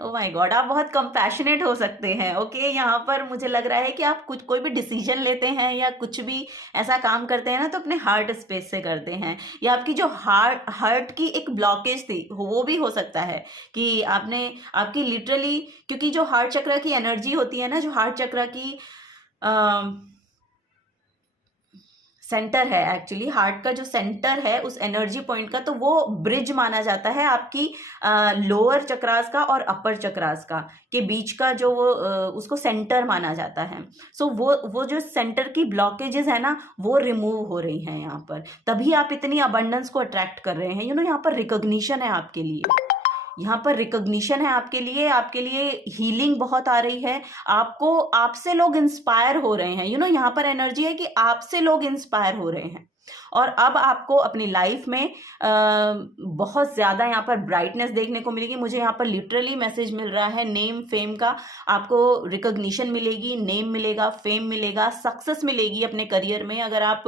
O my God, आप बहुत कंपैशनेट हो सकते हैं। ओके, यहाँ पर मुझे लग रहा है कि आप कोई भी डिसीजन लेते हैं या कुछ भी ऐसा काम करते हैं ना, तो अपने हार्ट स्पेस से करते हैं। या आपकी जो हार्ट की एक ब्लॉकेज थी, वो भी हो सकता है कि आपकी लिटरली, क्योंकि जो हार्ट चक्र की एनर्जी होती है ना, जो हार्ट चक्र की सेंटर है, एक्चुअली हार्ट का जो सेंटर है उस एनर्जी पॉइंट का, तो वो ब्रिज माना जाता है आपकी लोअर चक्रास का और अपर चक्रास का के बीच का, जो वो उसको सेंटर माना जाता है। सो वो जो सेंटर की ब्लॉकेजेस है ना, वो रिमूव हो रही हैं यहाँ पर, तभी आप इतनी अबंडेंस को अट्रैक्ट कर रहे हैं। यहाँ पर रिकॉग्निशन है आपके लिए, यहाँ पर रिकॉग्निशन है आपके लिए हीलिंग बहुत आ रही है। आपसे लोग इंस्पायर हो रहे हैं। यहाँ पर एनर्जी है कि आपसे लोग इंस्पायर हो रहे हैं, और अब आपको अपनी लाइफ में बहुत ज्यादा यहाँ पर ब्राइटनेस देखने को मिलेगी। मुझे यहाँ पर लिटरली मैसेज मिल रहा है नेम फेम का। आपको रिकॉग्निशन मिलेगी, नेम मिलेगा, फेम मिलेगा, सक्सेस मिलेगी अपने करियर में। अगर आप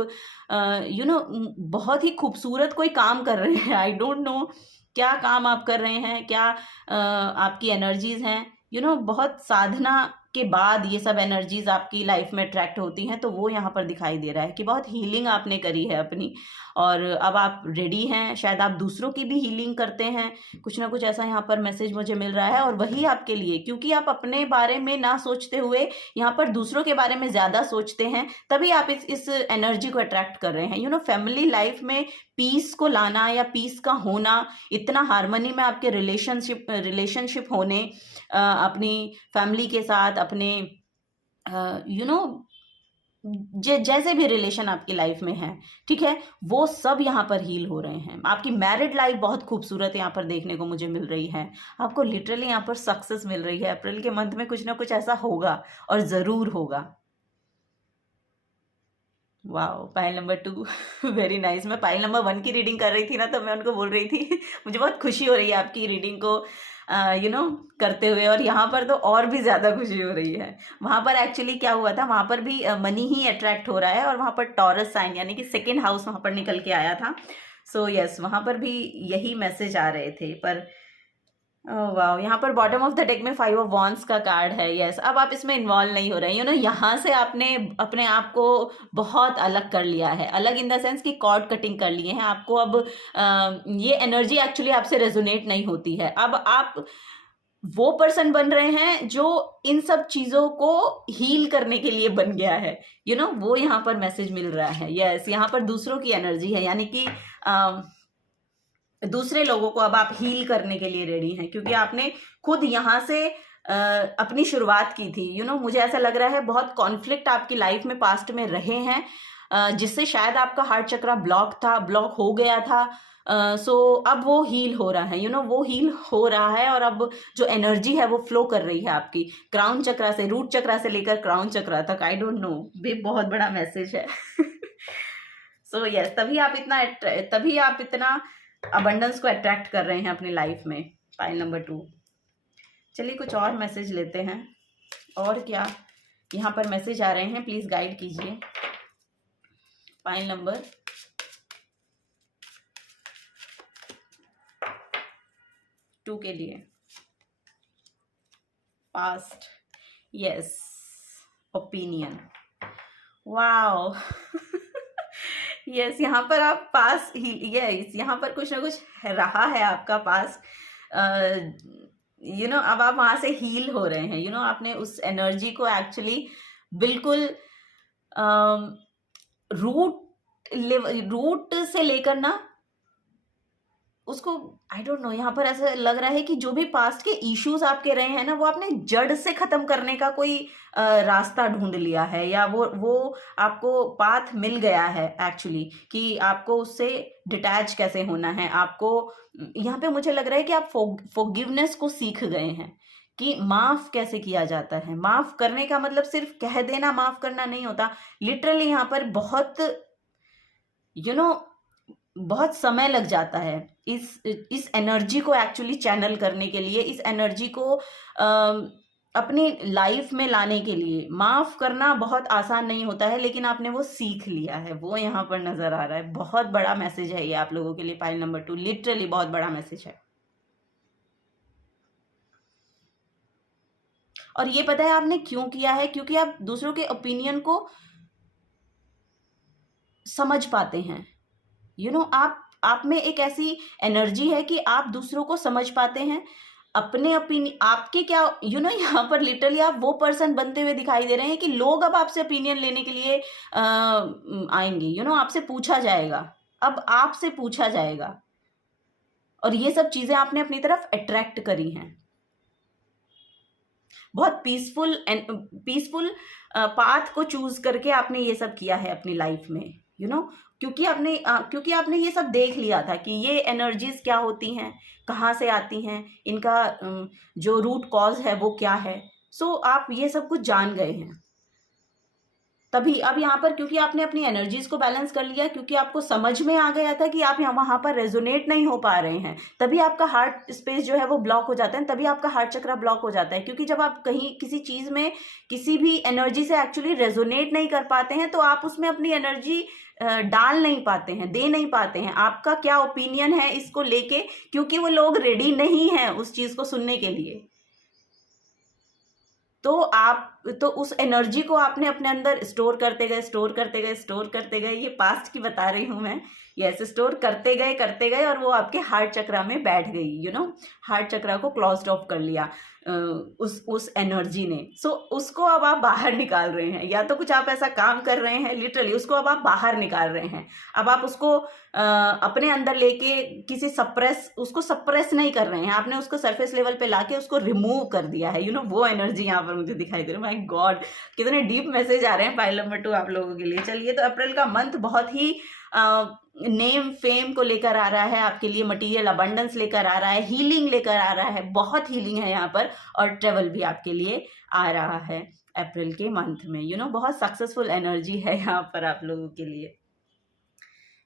बहुत ही खूबसूरत कोई काम कर रहे हैं, आई डोंट नो क्या काम आप कर रहे हैं, क्या आपकी एनर्जीज हैं, बहुत साधना के बाद ये सब एनर्जीज आपकी लाइफ में अट्रैक्ट होती हैं, तो वो यहाँ पर दिखाई दे रहा है कि बहुत हीलिंग आपने करी है अपनी, और अब आप रेडी हैं। शायद आप दूसरों की भी हीलिंग करते हैं, कुछ ना कुछ ऐसा यहाँ पर मैसेज मुझे मिल रहा है। और वही आपके लिए, क्योंकि आप अपने बारे में ना सोचते हुए यहाँ पर दूसरों के बारे में ज्यादा सोचते हैं, तभी आप इस एनर्जी को अट्रैक्ट कर रहे हैं। फैमिली लाइफ में पीस को लाना या पीस का होना, इतना हार्मनी में आपके रिलेशनशिप होने, अपनी फैमिली के साथ, अपने जैसे भी रिलेशन आपकी लाइफ में है, ठीक है, वो सब यहाँ पर हील हो रहे हैं। आपकी मैरिड लाइफ बहुत खूबसूरत यहाँ पर देखने को मुझे मिल रही है। आपको लिटरली यहाँ पर सक्सेस मिल रही है। अप्रैल के मंथ में कुछ ना कुछ ऐसा होगा, और जरूर होगा। Wow, pile number 2 very nice. मैं पाइल नंबर 1 की रीडिंग कर रही थी ना, तो मैं उनको बोल रही थी मुझे बहुत खुशी हो रही है आपकी रीडिंग को करते हुए, और यहाँ पर तो और भी ज़्यादा खुशी हो रही है। वहाँ पर एक्चुअली क्या हुआ था, वहाँ पर भी मनी ही अट्रैक्ट हो रहा है, और वहाँ पर टॉरस साइन यानी कि सेकेंड हाउस वहाँ पर निकल के आया था। सो यस, वहाँ पर भी यही मैसेज आ रहे थे। पर वाह, यहाँ पर बॉटम ऑफ द डेक में 5 ऑफ वॉन्ड्स का कार्ड है। यस, अब आप इसमें इन्वॉल्व नहीं हो रहे, यहाँ से आपने अपने आप को बहुत अलग कर लिया है। अलग इन द सेंस कि कॉर्ड कटिंग कर लिए हैं। आपको अब ये एनर्जी एक्चुअली आपसे रेजोनेट नहीं होती है। अब आप वो पर्सन बन रहे हैं जो इन सब चीजों को हील करने के लिए बन गया है। वो यहाँ पर मैसेज मिल रहा है। यस, यहाँ पर दूसरों की एनर्जी है, यानी कि दूसरे लोगों को अब आप हील करने के लिए रेडी हैं, क्योंकि आपने खुद यहाँ से अपनी शुरुआत की थी। मुझे ऐसा लग रहा है बहुत कॉन्फ्लिक्ट आपकी लाइफ में पास्ट में रहे हैं, जिससे शायद आपका हार्ट चक्रा ब्लॉक हो गया था। सो अब वो हील हो रहा है। वो हील हो रहा है, और अब जो एनर्जी है वो फ्लो कर रही है आपकी क्राउन चक्रा से, रूट चक्रा से लेकर क्राउन चक्रा तक। आई डोंट नो, ये बहुत बड़ा मैसेज है। सो यस, तभी आप इतना अबंडेंस को अट्रैक्ट कर रहे हैं अपनी लाइफ में। Pile number 2। चलिए कुछ और मैसेज लेते हैं, और क्या यहाँ पर मैसेज आ रहे हैं, प्लीज गाइड कीजिए। पाइल नंबर 2 के लिए। Past, yes, opinion, wow. Yes, यहाँ पर आप पास ही, यस, यहाँ पर कुछ ना कुछ रहा है आपका पास। अब आप वहां से हील हो रहे हैं। आपने उस एनर्जी को एक्चुअली बिल्कुल रूट से लेकर ना उसको, आई डोंट नो, यहाँ पर ऐसा लग रहा है कि जो भी पास्ट के इश्यूज आपके रहे हैं ना, वो आपने जड़ से खत्म करने का कोई रास्ता ढूंढ लिया है, या वो आपको पाथ मिल गया है एक्चुअली, कि आपको उससे डिटैच कैसे होना है। आपको यहाँ पे मुझे लग रहा है कि आप फॉरगिवनेस को सीख गए हैं, कि माफ कैसे किया जाता है। माफ करने का मतलब सिर्फ कह देना माफ करना नहीं होता। लिटरली यहाँ पर बहुत समय लग जाता है इस एनर्जी को एक्चुअली चैनल करने के लिए, इस एनर्जी को अपनी लाइफ में लाने के लिए। माफ करना बहुत आसान नहीं होता है, लेकिन आपने वो सीख लिया है, वो यहाँ पर नजर आ रहा है। बहुत बड़ा मैसेज है ये आप लोगों के लिए। पाइल नंबर 2 लिटरली बहुत बड़ा मैसेज है। और ये पता है आपने क्यों किया है? क्योंकि आप दूसरों के ओपिनियन को समझ पाते हैं। आप में एक ऐसी एनर्जी है कि आप दूसरों को समझ पाते हैं, अपने ओपिनियन आपके क्या, यहाँ पर लिटरली आप वो पर्सन बनते हुए दिखाई दे रहे हैं कि लोग अब आपसे ओपिनियन लेने के लिए आएंगे। आपसे पूछा जाएगा, अब आपसे पूछा जाएगा, और ये सब चीजें आपने अपनी तरफ अट्रैक्ट करी हैं। बहुत पीसफुल पाथ को चूज करके आपने ये सब किया है अपनी लाइफ में। क्योंकि आपने ये सब देख लिया था कि ये एनर्जीज क्या होती हैं, कहाँ से आती हैं, इनका जो रूट कॉज है वो क्या है। सो आप ये सब कुछ जान गए हैं। तभी अब यहाँ पर, क्योंकि आपने अपनी एनर्जीज को बैलेंस कर लिया, क्योंकि आपको समझ में आ गया था कि आप वहां पर रेजोनेट नहीं हो पा रहे हैं, तभी आपका हार्ट स्पेस जो है वो ब्लॉक हो जाता है, तभी आपका हार्ट चक्रा ब्लॉक हो जाता है। क्योंकि जब आप कहीं किसी चीज में किसी भी एनर्जी से एक्चुअली रेजोनेट नहीं कर पाते हैं, तो आप उसमें अपनी एनर्जी डाल नहीं पाते हैं, दे नहीं पाते हैं। आपका क्या ओपिनियन है इसको लेके, क्योंकि वो लोग रेडी नहीं हैं उस चीज को सुनने के लिए। तो उस एनर्जी को आपने अपने अंदर स्टोर करते गए। ये पास्ट की बता रही हूं मैं। यस, स्टोर करते गए और वो आपके हार्ट चक्रा में बैठ गई। हार्ट चक्रा को क्लोज्ड ऑफ कर लिया उस एनर्जी ने। सो उसको अब आप बाहर निकाल रहे हैं, या तो कुछ आप ऐसा काम कर रहे हैं, लिटरली उसको अब आप बाहर निकाल रहे हैं। अब आप उसको अपने अंदर लेके उसको सप्रेस नहीं कर रहे हैं, आपने उसको सरफेस लेवल पे लाके उसको रिमूव कर दिया है। वो एनर्जी यहाँ पर मुझे दिखाई दे रही है। माय गॉड, कितने डीप मैसेज आ रहे हैं पाइल नंबर 2 आप लोगों के लिए। चलिए, तो अप्रैल का मंथ बहुत ही नेम फेम को लेकर आ रहा है आपके लिए, मटेरियल अबंडेंस लेकर आ रहा है, हीलिंग लेकर आ रहा है, बहुत हीलिंग है यहाँ पर, और ट्रेवल भी आपके लिए आ रहा है अप्रैल के मंथ में। बहुत सक्सेसफुल एनर्जी है यहाँ पर आप लोगों के लिए।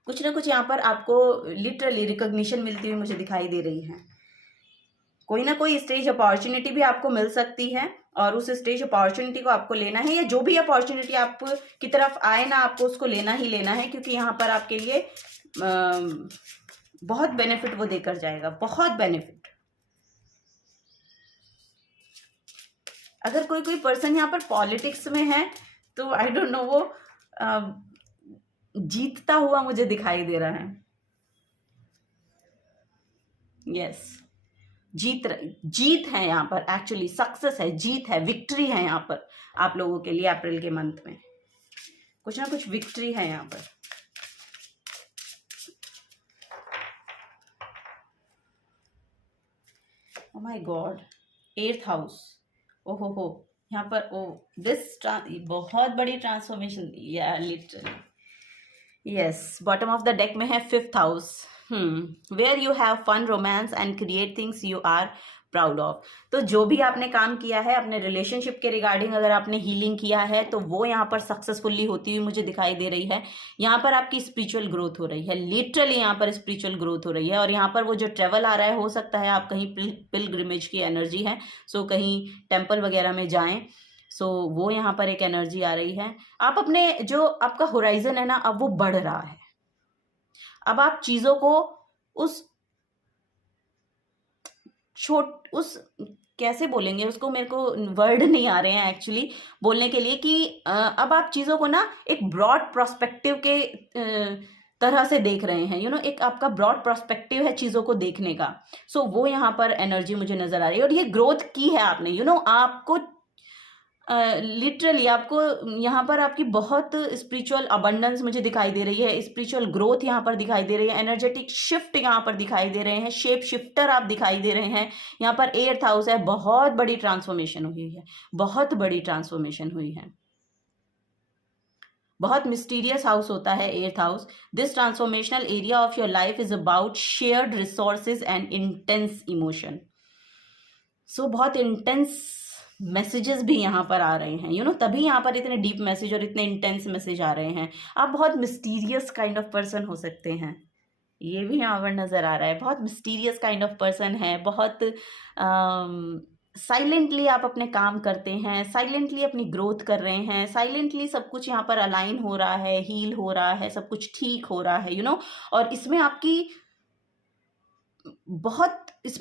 कुछ ना कुछ यहाँ पर आपको लिटरली रिकॉग्निशन मिलती हुई मुझे दिखाई दे रही है। कोई ना कोई स्टेज अपॉर्चुनिटी भी आपको मिल सकती है, और उस स्टेज अपॉर्चुनिटी को आपको लेना है, या जो भी अपॉर्चुनिटी आप की तरफ आए ना, आपको उसको लेना ही लेना है। क्योंकि यहाँ पर आपके लिए बहुत बेनिफिट वो देकर जाएगा, बहुत बेनिफिट। अगर कोई कोई पर्सन यहाँ पर पॉलिटिक्स में है तो आई डोंट नो, वो जीतता हुआ मुझे दिखाई दे रहा है। यस, जीत है यहाँ पर, एक्चुअली सक्सेस है, जीत है, विक्ट्री है यहाँ पर आप लोगों के लिए। अप्रैल के मंथ में कुछ ना कुछ विक्ट्री है यहाँ पर। ओ माय गॉड, 8th हाउस, ओहो हो, यहाँ पर ओ बहुत बड़ी ट्रांसफॉर्मेशन, या literally. Yes, bottom of the deck में है 5th house, where you have fun, romance and create things you are proud of. तो जो भी आपने काम किया है अपने रिलेशनशिप के रिगार्डिंग, अगर आपने हीलिंग किया है तो वो यहाँ पर सक्सेसफुली होती हुई मुझे दिखाई दे रही है। यहाँ पर आपकी स्पिरिचुअल ग्रोथ हो रही है, लिटरली यहाँ पर स्पिरिचुअल ग्रोथ हो रही है। और यहाँ पर वो जो ट्रेवल आ रहा है, हो सकता है आप कहीं पिलग्रिमेज की एनर्जी है, सो कहीं टेम्पल वगैरह में जाएं, सो वो यहाँ पर एक एनर्जी आ रही है। आप अपने जो आपका होराइजन है ना, अब वो बढ़ रहा है। अब आप चीजों को उस कैसे बोलेंगे उसको, मेरे को वर्ड नहीं आ रहे हैं एक्चुअली बोलने के लिए, कि अब आप चीज़ों को ना एक ब्रॉड प्रोस्पेक्टिव के तरह से देख रहे हैं। एक आपका ब्रॉड प्रोस्पेक्टिव है चीज़ों को देखने का। सो वो यहाँ पर एनर्जी मुझे नज़र आ रही है। और ये ग्रोथ की है आपने, आपको लिटरली आपको यहाँ पर आपकी बहुत स्पिरिचुअल अबंडेंस मुझे दिखाई दे रही है, स्पिरिचुअल ग्रोथ यहाँ पर दिखाई दे रही है, एनर्जेटिक शिफ्ट यहाँ पर दिखाई दे रहे हैं, शेप शिफ्टर आप दिखाई दे रहे हैं। यहाँ पर 8th हाउस है, बहुत बड़ी ट्रांसफॉर्मेशन हुई है, बहुत बड़ी ट्रांसफॉर्मेशन हुई है। बहुत मिस्टीरियस हाउस होता है 8th house. This transformational area of your life is about shared resources and intense emotion. So बहुत इंटेंस मैसेजेस भी यहाँ पर आ रहे हैं, तभी यहाँ पर इतने डीप मैसेज और इतने इंटेंस मैसेज आ रहे हैं। आप बहुत मिस्टीरियस काइंड ऑफ पर्सन हो सकते हैं, ये भी यहाँ पर नज़र आ रहा है। बहुत मिस्टीरियस काइंड ऑफ पर्सन है, बहुत साइलेंटली आप अपने काम करते हैं, साइलेंटली अपनी ग्रोथ कर रहे हैं, साइलेंटली सब कुछ यहाँ पर अलाइन हो रहा है, हील हो रहा है, सब कुछ ठीक हो रहा है, और इसमें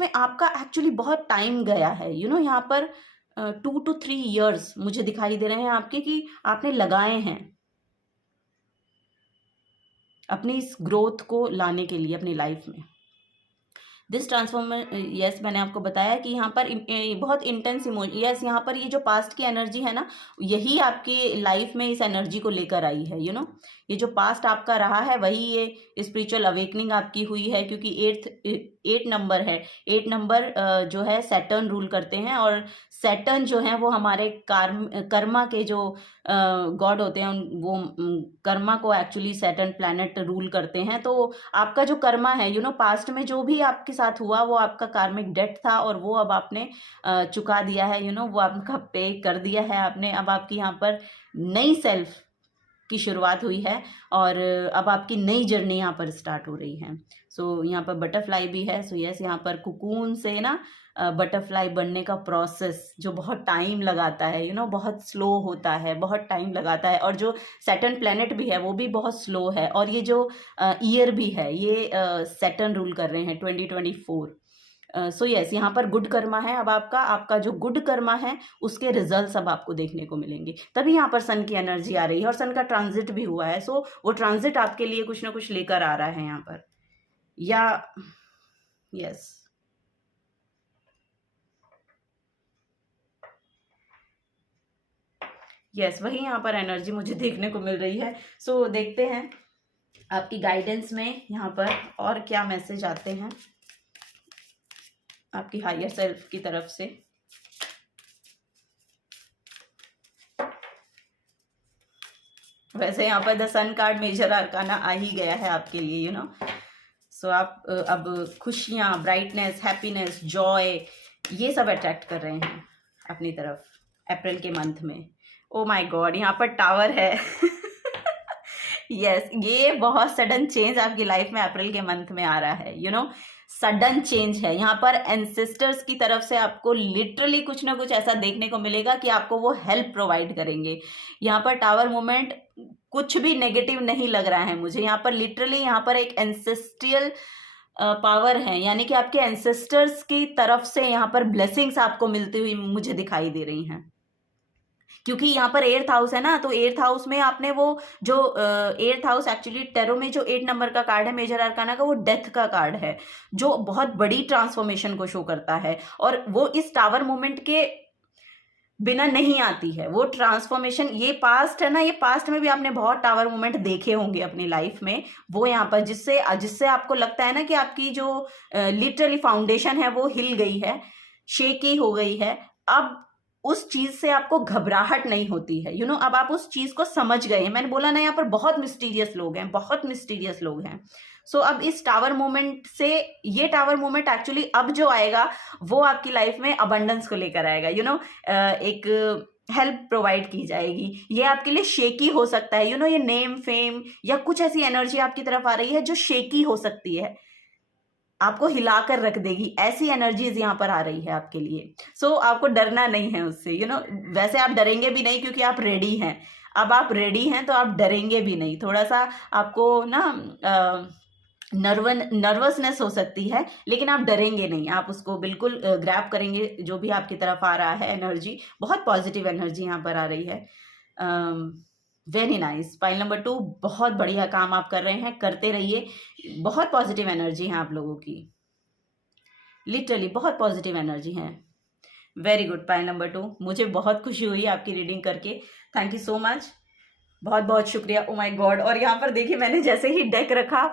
आपका एक्चुअली बहुत टाइम गया है, यहाँ पर 2 to 3 years मुझे दिखाई दे रहे हैं आपके, कि आपने लगाए हैं अपनी इस ग्रोथ को लाने के लिए अपनी लाइफ में। दिस ट्रांसफॉर्मर, यस, मैंने आपको बताया कि यहाँ पर बहुत इंटेंस इमोशन, यस, यहाँ पर ये जो पास्ट की एनर्जी है ना, यही आपकी लाइफ में इस एनर्जी को लेकर आई है। ये जो पास्ट आपका रहा है वही ये स्पिरिचुअल अवेकनिंग आपकी हुई है, क्योंकि 8 नंबर है। 8 नंबर जो है सैटर्न रूल करते हैं, और सैटर्न जो है वो हमारे कर्मा के जो गॉड होते हैं, वो कर्मा को एक्चुअली सैटर्न प्लैनेट रूल करते हैं। तो आपका जो कर्मा है, पास्ट में जो भी आपके साथ हुआ वो आपका कार्मिक डेट था, और वो अब आपने चुका दिया है, वो आपका पे कर दिया है आपने। अब आपकी यहाँ पर नई सेल्फ की शुरुआत हुई है, और अब आपकी नई जर्नी यहाँ पर स्टार्ट हो रही है। सो यहाँ पर बटरफ्लाई भी है। सो यस, यहाँ पर कुकून से ना बटरफ्लाई बनने का प्रोसेस जो बहुत टाइम लगाता है, बहुत स्लो होता है, बहुत टाइम लगाता है। और जो सैटर्न प्लैनेट भी है वो भी बहुत स्लो है, और ये जो ईयर भी है ये सैटर्न रूल कर रहे हैं 2024। सो यस, यहाँ पर गुड कर्मा है। अब आपका जो गुड कर्मा है उसके रिजल्ट्स अब आपको देखने को मिलेंगे। तभी यहाँ पर सन की एनर्जी आ रही है, और सन का ट्रांजिट भी हुआ है। सो वो ट्रांजिट आपके लिए कुछ ना कुछ लेकर आ रहा है यहाँ पर, या यस, यस, वही यहाँ पर एनर्जी मुझे देखने को मिल रही है। सो देखते हैं आपकी गाइडेंस में यहाँ पर और क्या मैसेज आते हैं आपकी हायर सेल्फ की तरफ से। वैसे यहाँ पर the sun card major arcana आ ही गया है आपके लिए, सो आप अब खुशियाँ, ब्राइटनेस, हैप्पीनेस, जॉय, ये सब अट्रैक्ट कर रहे हैं अपनी तरफ अप्रैल के मंथ में। ओ माय गॉड, यहाँ पर टावर है। यस, ये बहुत सडन चेंज आपकी लाइफ में अप्रैल के मंथ में आ रहा है, सडन चेंज है। यहाँ पर एंसेस्टर्स की तरफ से आपको लिटरली कुछ ना कुछ ऐसा देखने को मिलेगा कि आपको वो हेल्प प्रोवाइड करेंगे। यहाँ पर टावर मोमेंट कुछ भी नेगेटिव नहीं लग रहा है मुझे। यहाँ पर लिटरली यहाँ पर एक एंसेस्ट्रियल पावर है, यानी कि आपके एंसेस्टर्स की तरफ से यहाँ पर ब्लेसिंग्स आपको मिलती हुई मुझे दिखाई दे रही हैं। क्योंकि यहाँ पर 8th हाउस है ना, तो 8th हाउस में आपने वो जो 8th हाउस एक्चुअली टैरो में जो 8 नंबर का कार्ड है मेजर आर्काना का, वो डेथ का कार्ड है जो बहुत बड़ी ट्रांसफॉर्मेशन को शो करता है, और वो इस टावर मूवमेंट के बिना नहीं आती है वो ट्रांसफॉर्मेशन। ये पास्ट है ना, ये पास्ट में भी आपने बहुत टावर मूवमेंट देखे होंगे अपनी लाइफ में, वो यहाँ पर जिससे जिससे आपको लगता है ना कि आपकी जो लिटरली फाउंडेशन है वो हिल गई है, शेकी हो गई है। अब उस चीज से आपको घबराहट नहीं होती है, यू नो, अब आप उस चीज को समझ गए हैं। मैंने बोला ना, यहाँ पर बहुत मिस्टीरियस लोग हैं, बहुत मिस्टीरियस लोग हैं। सो अब इस टावर मूवमेंट से, ये टावर मूवमेंट एक्चुअली अब जो आएगा वो आपकी लाइफ में अबंडेंस को लेकर आएगा, यू नो, एक हेल्प प्रोवाइड की जाएगी। ये आपके लिए शेकी हो सकता है, यू नो, ये नेम फेम या कुछ ऐसी एनर्जी आपकी तरफ आ रही है जो शेकी हो सकती है, आपको हिलाकर रख देगी। ऐसी एनर्जीज यहाँ पर आ रही है आपके लिए। सो आपको डरना नहीं है उससे, यू नो, वैसे आप डरेंगे भी नहीं क्योंकि आप रेडी हैं। अब आप रेडी हैं तो आप डरेंगे भी नहीं। थोड़ा सा आपको ना नर्वसनेस हो सकती है, लेकिन आप डरेंगे नहीं, आप उसको बिल्कुल ग्रैब करेंगे जो भी आपकी तरफ आ रहा है एनर्जी। बहुत पॉजिटिव एनर्जी यहाँ पर आ रही है। Very nice. पाइल नंबर 2, बहुत बढ़िया काम आप कर रहे हैं, करते रहिए। बहुत पॉजिटिव एनर्जी है आप लोगों की, लिटरली बहुत पॉजिटिव एनर्जी है। वेरी गुड पाइल नंबर 2, मुझे बहुत खुशी हुई आपकी रीडिंग करके। थैंक यू सो मच, बहुत बहुत शुक्रिया। ओ माय गॉड। और यहाँ पर देखिए, मैंने जैसे ही डेक रखा,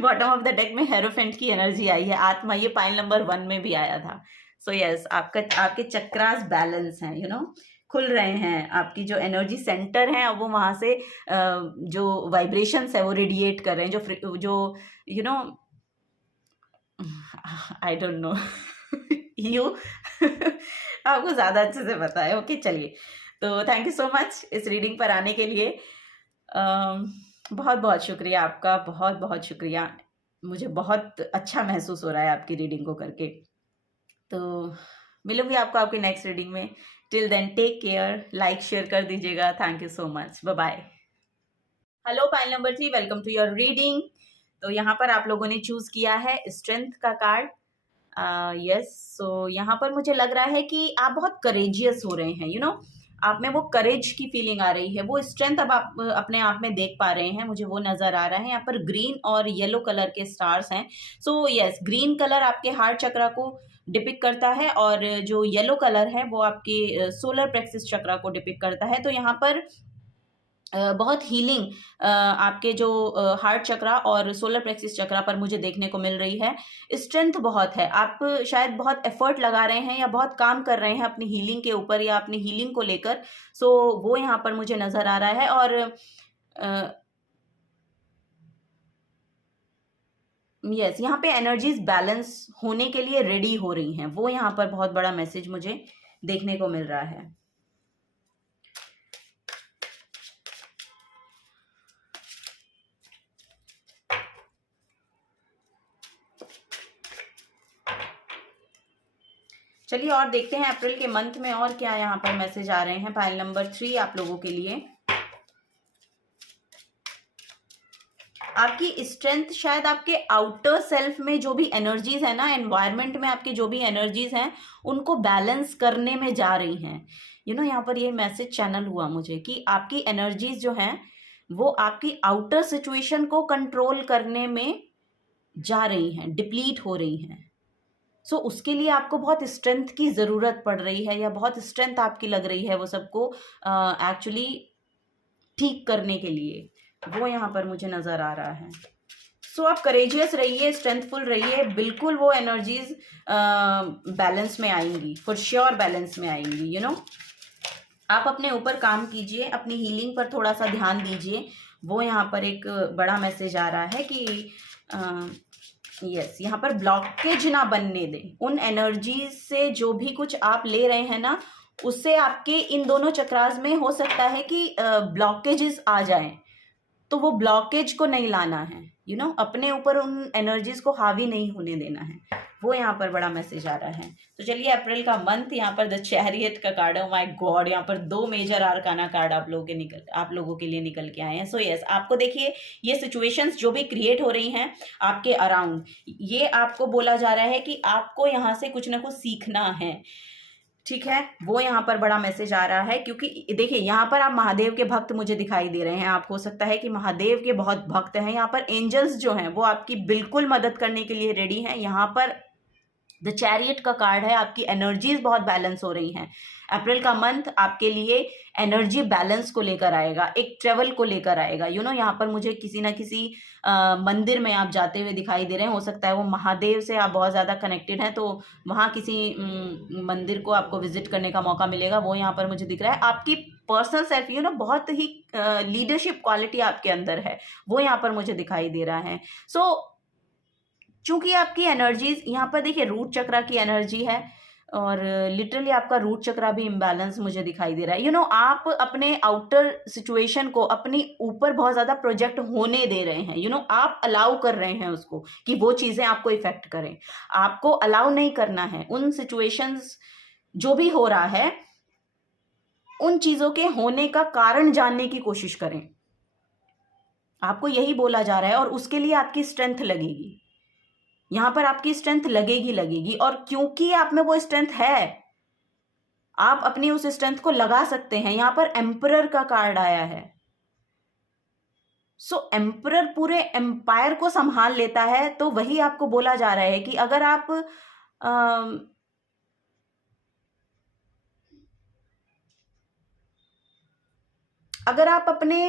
बॉटम ऑफ द डेक में हेरोफेंट की एनर्जी आई है, आत्मा। ये पाइल नंबर 1 में भी आया था। सो यस, आपके चक्रास बैलेंस हैं, यू नो, खुल रहे हैं। आपकी जो एनर्जी सेंटर है वो वहां से जो वाइब्रेशंस है वो रेडिएट कर रहे हैं, जो you know, I don't no you आपको ज्यादा अच्छे से पता है। ओके, चलिए, तो थैंक यू सो मच इस रीडिंग पर आने के लिए। बहुत बहुत शुक्रिया आपका, बहुत बहुत शुक्रिया। मुझे बहुत अच्छा महसूस हो रहा है आपकी रीडिंग को करके। तो मिलूंगी आपको आपकी नेक्स्ट रीडिंग में। Till then take care, like share कर दीजिएगा। Thank you so much, bye bye. Hello pile number 3, welcome to your reading. तो यहाँ पर आप लोगों ने चूज किया है स्ट्रेंथ का कार्ड। यस, सो यहाँ पर मुझे लग रहा है कि आप बहुत करेजियस हो रहे हैं, यू नो, आप में वो करेज की फीलिंग आ रही है, वो स्ट्रेंथ अब आप अपने आप में देख पा रहे हैं, मुझे वो नजर आ रहा है। यहाँ पर ग्रीन और येलो कलर के स्टार्स हैं। सो यस, ग्रीन कलर आपके हार्ट चक्रा को डिपिक्ट करता है और जो येलो कलर है वो आपके सोलर प्लेक्सस चक्रा को डिपिक्ट करता है। तो यहाँ पर बहुत हीलिंग आपके जो हार्ट चक्रा और सोलर प्लेक्सिस चक्रा पर मुझे देखने को मिल रही है। स्ट्रेंथ बहुत है, आप शायद बहुत एफर्ट लगा रहे हैं या बहुत काम कर रहे हैं अपनी हीलिंग के ऊपर या अपनी हीलिंग को लेकर। सो वो यहाँ पर मुझे नजर आ रहा है। और यस, यहाँ पे एनर्जीज बैलेंस होने के लिए रेडी हो रही हैं, वो यहाँ पर बहुत बड़ा मैसेज मुझे देखने को मिल रहा है। चलिए और देखते हैं अप्रैल के मंथ में और क्या यहाँ पर मैसेज आ रहे हैं। पाइल नंबर 3 आप लोगों के लिए। आपकी स्ट्रेंथ शायद आपके आउटर सेल्फ में जो भी एनर्जीज है ना, एनवायरनमेंट में आपकी जो भी एनर्जीज हैं उनको बैलेंस करने में जा रही हैं। यू नो, यहाँ पर ये मैसेज चैनल हुआ मुझे कि आपकी एनर्जीज जो हैं वो आपकी आउटर सिचुएशन को कंट्रोल करने में जा रही हैं, डिप्लीट हो रही हैं। सो उसके लिए आपको बहुत स्ट्रेंथ की ज़रूरत पड़ रही है या बहुत स्ट्रेंथ आपकी लग रही है वो सबको एक्चुअली ठीक करने के लिए, वो यहाँ पर मुझे नज़र आ रहा है। सो आप करेजियस रहिए, स्ट्रेंथफुल रहिए, बिल्कुल वो एनर्जीज बैलेंस में आएंगी, फॉर श्योर बैलेंस में आएंगी। यू नो, आप अपने ऊपर काम कीजिए, अपनी हीलिंग पर थोड़ा सा ध्यान दीजिए। वो यहाँ पर एक बड़ा मैसेज आ रहा है कि यस, यहाँ पर ब्लॉकेज ना बनने दें। उन एनर्जीज से जो भी कुछ आप ले रहे हैं ना, उससे आपके इन दोनों चक्रास में हो सकता है कि ब्लॉकेजेस आ जाएं, तो वो ब्लॉकेज को नहीं लाना है। यू नो, अपने ऊपर उन एनर्जीज को हावी नहीं होने देना है, वो यहाँ पर बड़ा मैसेज आ रहा है। तो चलिए, अप्रैल का मंथ, यहाँ पर द चैरियट का कार्ड है। माय गॉड, यहाँ पर 2 मेजर आर्काना कार्ड आप लोगों के लिए निकल के आए हैं। सो यस, आपको देखिए, ये सिचुएशंस जो भी क्रिएट हो रही हैं आपके अराउंड, ये आपको बोला जा रहा है कि आपको यहाँ से कुछ ना कुछ सीखना है। ठीक है, वो यहाँ पर बड़ा मैसेज आ रहा है, क्योंकि देखिए यहाँ पर आप महादेव के भक्त मुझे दिखाई दे रहे हैं। आप हो सकता है कि महादेव के बहुत भक्त हैं। यहाँ पर एंजल्स जो हैं वो आपकी बिल्कुल मदद करने के लिए रेडी हैं। यहाँ पर द चैरियट का कार्ड है, आपकी एनर्जीज बहुत बैलेंस हो रही हैं। अप्रैल का मंथ आपके लिए एनर्जी बैलेंस को लेकर आएगा, एक ट्रेवल को लेकर आएगा। यहाँ पर मुझे किसी ना किसी मंदिर में आप जाते हुए दिखाई दे रहे हैं। हो सकता है वो महादेव से आप बहुत ज़्यादा कनेक्टेड हैं, तो वहाँ किसी मंदिर को आपको विजिट करने का मौका मिलेगा, वो यहाँ पर मुझे दिख रहा है। आपकी पर्सनल सेल्फ बहुत ही लीडरशिप क्वालिटी आपके अंदर है, वो यहाँ पर मुझे दिखाई दे रहा है। चूंकि आपकी एनर्जीज यहाँ पर देखिए रूट चक्रा की एनर्जी है, और लिटरली आपका रूट चक्रा भी इम्बैलेंस मुझे दिखाई दे रहा है। आप अपने आउटर सिचुएशन को अपनी ऊपर बहुत ज़्यादा प्रोजेक्ट होने दे रहे हैं। आप अलाउ कर रहे हैं उसको कि वो चीज़ें आपको इफेक्ट करें। आपको अलाउ नहीं करना है। उन सिचुएशंस जो भी हो रहा है, उन चीज़ों के होने का कारण जानने की कोशिश करें। आपको यही बोला जा रहा है, और उसके लिए आपकी स्ट्रेंथ लगेगी। यहाँ पर आपकी स्ट्रेंथ लगेगी, और क्योंकि आप में वो स्ट्रेंथ है, आप अपनी उस स्ट्रेंथ को लगा सकते हैं। यहाँ पर एम्परर का कार्ड आया है। एम्परर पूरे एम्पायर को संभाल लेता है, तो वही आपको बोला जा रहा है कि अगर आप अपने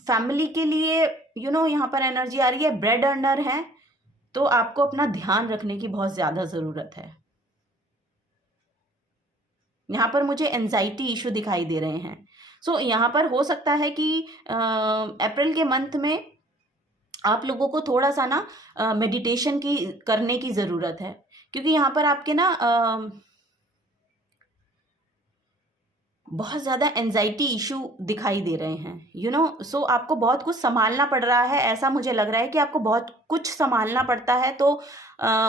फैमिली के लिए यहाँ पर एनर्जी आ रही है, ब्रेड अर्नर है, तो आपको अपना ध्यान रखने की बहुत ज़्यादा ज़रूरत है। यहाँ पर मुझे एंजाइटी इशू दिखाई दे रहे हैं। यहाँ पर हो सकता है कि अप्रैल के मंथ में आप लोगों को थोड़ा सा ना मेडिटेशन करने की ज़रूरत है, क्योंकि यहाँ पर आपके ना बहुत ज़्यादा एंजाइटी इशू दिखाई दे रहे हैं। आपको बहुत कुछ संभालना पड़ रहा है। ऐसा मुझे लग रहा है कि आपको बहुत कुछ संभालना पड़ता है, तो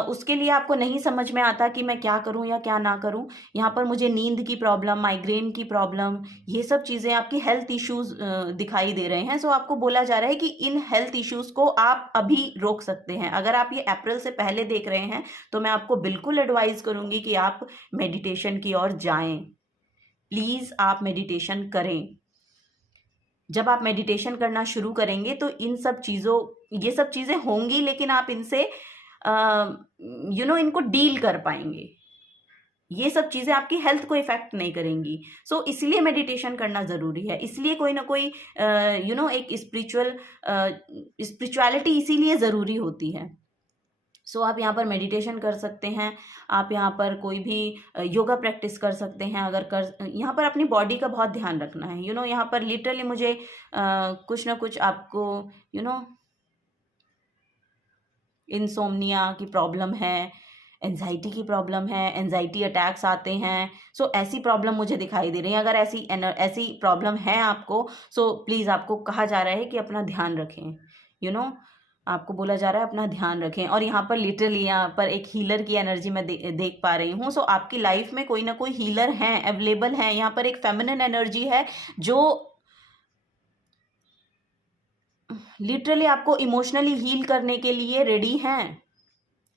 उसके लिए आपको नहीं समझ में आता कि मैं क्या करूं या क्या ना करूं। यहाँ पर मुझे नींद की प्रॉब्लम, माइग्रेन की प्रॉब्लम, ये सब चीज़ें, आपकी हेल्थ इश्यूज दिखाई दे रहे हैं। आपको बोला जा रहा है कि इन हेल्थ इश्यूज को आप अभी रोक सकते हैं। अगर आप ये अप्रैल से पहले देख रहे हैं, तो मैं आपको बिल्कुल एडवाइज करूंगी कि आप मेडिटेशन की ओर जाएं। प्लीज़ आप मेडिटेशन करें। जब आप मेडिटेशन करना शुरू करेंगे तो ये सब चीज़ें होंगी, लेकिन आप इनसे इनको डील कर पाएंगे। ये सब चीज़ें आपकी हेल्थ को इफेक्ट नहीं करेंगी। इसलिए मेडिटेशन करना ज़रूरी है। इसलिए कोई ना कोई एक स्पिरिचुअलिटी इसीलिए ज़रूरी होती है। आप यहाँ पर मेडिटेशन कर सकते हैं। आप यहाँ पर कोई भी योगा प्रैक्टिस कर सकते हैं। यहाँ पर अपनी बॉडी का बहुत ध्यान रखना है। यहाँ पर लिटरली मुझे कुछ ना कुछ आपको इंसोम्निया की प्रॉब्लम है, एंजाइटी की प्रॉब्लम है, एंजाइटी अटैक्स आते हैं। ऐसी प्रॉब्लम मुझे दिखाई दे रही है। अगर ऐसी प्रॉब्लम है आपको, प्लीज़ आपको कहा जा रहा है कि अपना ध्यान रखें। आपको बोला जा रहा है अपना ध्यान रखें। और यहाँ पर लिटरली यहाँ पर एक हीलर की एनर्जी मैं देख पा रही हूँ। आपकी लाइफ में कोई ना कोई हीलर हैं, अवेलेबल हैं। यहाँ पर एक फेमिनिन एनर्जी है जो लिटरली आपको इमोशनली हील करने के लिए रेडी हैं,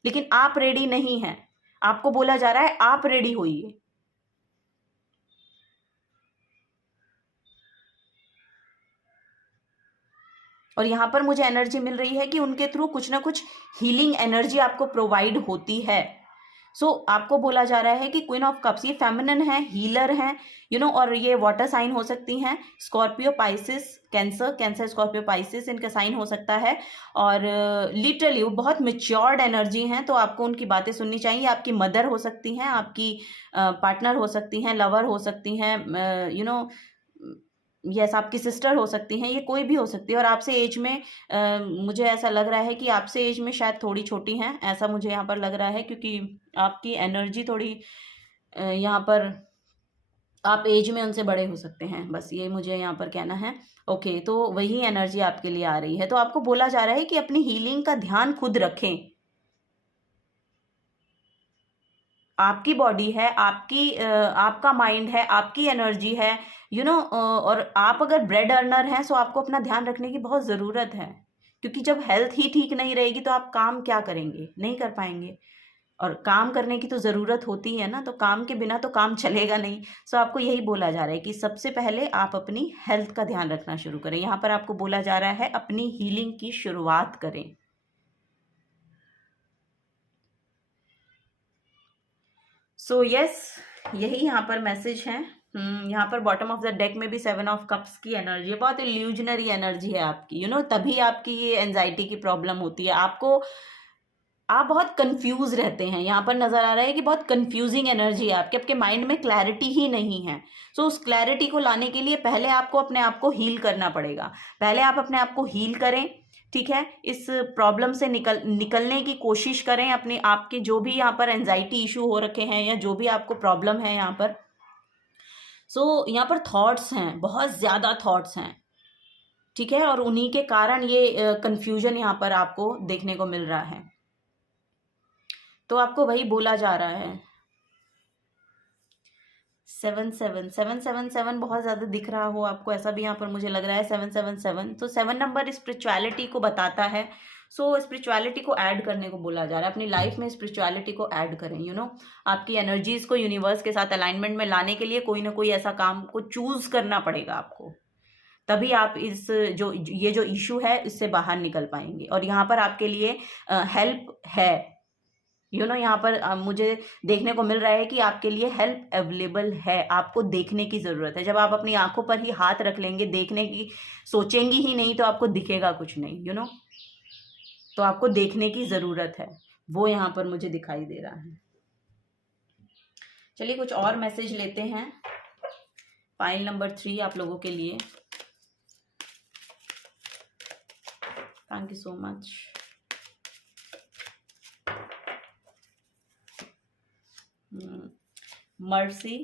लेकिन आप रेडी नहीं हैं। आपको बोला जा रहा है आप रेडी होइए। और यहाँ पर मुझे एनर्जी मिल रही है कि उनके थ्रू कुछ ना कुछ हीलिंग एनर्जी आपको प्रोवाइड होती है। आपको बोला जा रहा है कि क्वीन ऑफ कप्स, ये फेमिनिन है, हीलर हैं, और ये वाटर साइन हो सकती हैं। Scorpio, Pisces, cancer, Scorpio, Pisces इनका साइन हो सकता है। और लिटरली वो बहुत मैच्योर्ड एनर्जी हैं, तो आपको उनकी बातें सुननी चाहिए। आपकी मदर हो सकती हैं, आपकी पार्टनर हो सकती हैं, लवर हो सकती हैं, यस आपकी सिस्टर हो सकती हैं, ये कोई भी हो सकती है। और आपसे एज में मुझे ऐसा लग रहा है कि आपसे एज में शायद थोड़ी छोटी हैं, ऐसा मुझे यहाँ पर लग रहा है, क्योंकि आपकी एनर्जी थोड़ी यहाँ पर आप एज में उनसे बड़े हो सकते हैं। बस ये मुझे यहाँ पर कहना है। ओके, तो वही एनर्जी आपके लिए आ रही है। तो आपको बोला जा रहा है कि अपनी हीलिंग का ध्यान खुद रखें। आपकी बॉडी है, आपका माइंड है, आपकी एनर्जी है, और आप अगर ब्रेड अर्नर हैं, आपको अपना ध्यान रखने की बहुत ज़रूरत है। क्योंकि जब हेल्थ ही ठीक नहीं रहेगी तो आप काम क्या करेंगे, नहीं कर पाएंगे। और काम करने की तो ज़रूरत होती है ना, तो काम के बिना तो काम चलेगा नहीं। सो आपको यही बोला जा रहा है कि सबसे पहले आप अपनी हेल्थ का ध्यान रखना शुरू करें। यहाँ पर आपको बोला जा रहा है अपनी हीलिंग की शुरुआत करें। सो यस, यही यहाँ पर मैसेज है। यहाँ पर बॉटम ऑफ द डेक में भी 7 ऑफ कप्स की एनर्जी है, बहुत इल्यूजनरी एनर्जी है आपकी, तभी आपकी ये एंजाइटी की प्रॉब्लम होती है। आप बहुत कंफ्यूज रहते हैं, यहाँ पर नजर आ रहा है कि बहुत कंफ्यूजिंग एनर्जी है आपके माइंड में क्लैरिटी ही नहीं है। सो उस क्लैरिटी को लाने के लिए पहले आपको अपने आप को हील करना पड़ेगा। पहले आप अपने आप को हील करें, ठीक है। इस प्रॉब्लम से निकलने की कोशिश करें। अपने आपके जो भी यहाँ पर एंजाइटी इशू हो रखे हैं या जो भी आपको प्रॉब्लम है यहाँ पर, सो यहाँ पर थॉट्स हैं, बहुत ज़्यादा थॉट्स हैं, ठीक है। और उन्हीं के कारण ये कंफ्यूजन यहाँ पर आपको देखने को मिल रहा है। तो आपको वही बोला जा रहा है। 7 बहुत ज़्यादा दिख रहा हो आपको, ऐसा भी यहाँ पर मुझे लग रहा है। 7 तो 7 नंबर स्पिरिचुअलिटी को बताता है। सो स्पिरिचुअलिटी को ऐड करने को बोला जा रहा है। अपनी लाइफ में स्पिरिचुअलिटी को ऐड करें। आपकी एनर्जीज को यूनिवर्स के साथ अलाइनमेंट में लाने के लिए कोई ना कोई ऐसा काम को चूज करना पड़ेगा आपको, तभी आप ये जो इशू है इससे बाहर निकल पाएंगे। और यहाँ पर आपके लिए हेल्प है। यहाँ पर मुझे देखने को मिल रहा है कि आपके लिए हेल्प अवेलेबल है। आपको देखने की ज़रूरत है। जब आप अपनी आंखों पर ही हाथ रख लेंगे, देखने की सोचेंगी ही नहीं, तो आपको दिखेगा कुछ नहीं। तो आपको देखने की ज़रूरत है, वो यहाँ पर मुझे दिखाई दे रहा है। चलिए कुछ और मैसेज लेते हैं। पाइल नंबर 3 आप लोगों के लिए। Thank you so much. Mercy,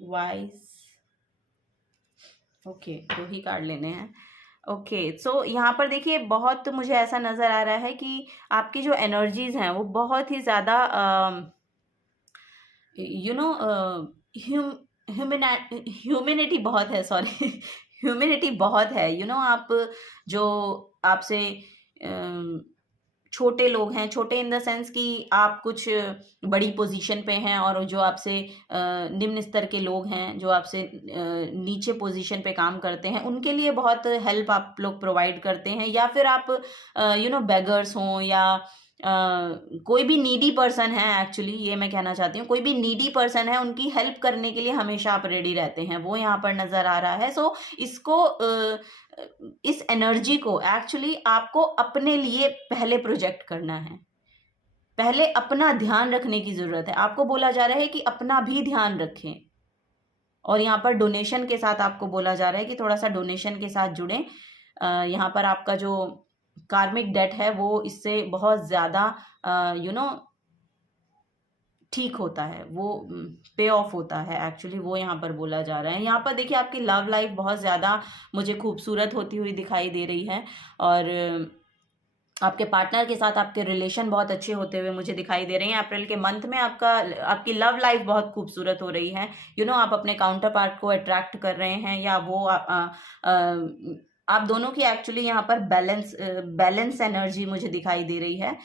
vice, okay, 2 he card लेने हैं। ओके, सो यहाँ पर देखिए, बहुत मुझे ऐसा नज़र आ रहा है कि आपकी जो एनर्जीज हैं वो बहुत ही ज़्यादा ह्यूमिनिटी बहुत है, सॉरी ह्यूमिनिटी बहुत है। आप जो आपसे छोटे लोग हैं, छोटे इन द सेंस कि आप कुछ बड़ी पोजीशन पे हैं, और जो आपसे निम्न स्तर के लोग हैं, जो आपसे नीचे पोजीशन पे काम करते हैं, उनके लिए बहुत हेल्प आप लोग प्रोवाइड करते हैं। या फिर आप बेगर्स हों, या कोई भी नीडी पर्सन है, एक्चुअली ये मैं कहना चाहती हूँ, कोई भी नीडी पर्सन है, उनकी हेल्प करने के लिए हमेशा आप रेडी रहते हैं, वो यहाँ पर नज़र आ रहा है। सो इस एनर्जी को एक्चुअली आपको अपने लिए पहले प्रोजेक्ट करना है। पहले अपना ध्यान रखने की ज़रूरत है। आपको बोला जा रहा है कि अपना भी ध्यान रखें। और यहाँ पर डोनेशन के साथ आपको बोला जा रहा है कि थोड़ा सा डोनेशन के साथ जुड़ें। यहाँ पर आपका जो कार्मिक डेट है वो इससे बहुत ज़्यादा ठीक होता है, वो पे ऑफ होता है एक्चुअली, वो यहाँ पर बोला जा रहा है। यहाँ पर देखिए, आपकी लव लाइफ बहुत ज़्यादा मुझे खूबसूरत होती हुई दिखाई दे रही है। और आपके पार्टनर के साथ आपके रिलेशन बहुत अच्छे होते हुए मुझे दिखाई दे रहे हैं। अप्रैल के मंथ में आपकी लव लाइफ बहुत खूबसूरत हो रही है। आप अपने काउंटर पार्ट को अट्रैक्ट कर रहे हैं, या वो आप दोनों की एक्चुअली यहाँ पर बैलेंस एनर्जी मुझे दिखाई दे रही है।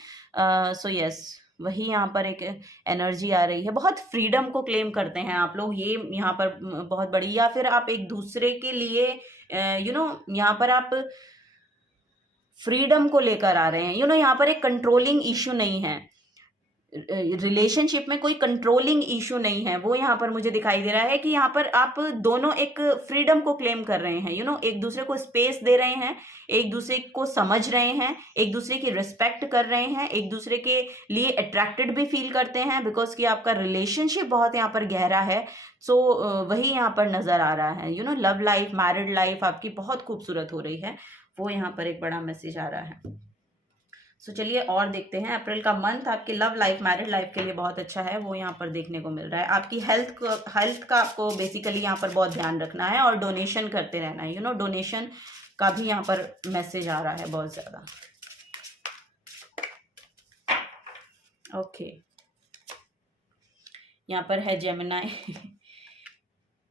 सो यस, वही यहाँ पर एक एनर्जी आ रही है। बहुत फ्रीडम को क्लेम करते हैं आप लोग, ये यहाँ पर बहुत बड़ी। या फिर आप एक दूसरे के लिए यहाँ पर आप फ्रीडम को लेकर आ रहे हैं। यहाँ पर एक कंट्रोलिंग इश्यू नहीं है, रिलेशनशिप में कोई कंट्रोलिंग इशू नहीं है, वो यहाँ पर मुझे दिखाई दे रहा है कि यहाँ पर आप दोनों एक फ्रीडम को क्लेम कर रहे हैं। एक दूसरे को स्पेस दे रहे हैं, एक दूसरे को समझ रहे हैं, एक दूसरे की रिस्पेक्ट कर रहे हैं, एक दूसरे के लिए अट्रैक्टेड भी फील करते हैं, बिकॉज कि आपका रिलेशनशिप बहुत यहाँ पर गहरा है। सो वही यहाँ पर नजर आ रहा है। लव लाइफ, मैरिड लाइफ आपकी बहुत खूबसूरत हो रही है, वो यहाँ पर एक बड़ा मैसेज आ रहा है। सो चलिए और देखते हैं। अप्रैल का मंथ आपकी लव लाइफ, मैरिड लाइफ के लिए बहुत अच्छा है, वो यहाँ पर देखने को मिल रहा है। आपकी हेल्थ का आपको बेसिकली यहाँ पर बहुत ध्यान रखना है, और डोनेशन करते रहना है। डोनेशन का भी यहाँ पर मैसेज आ रहा है बहुत ज़्यादा। ओके, यहाँ पर है Gemini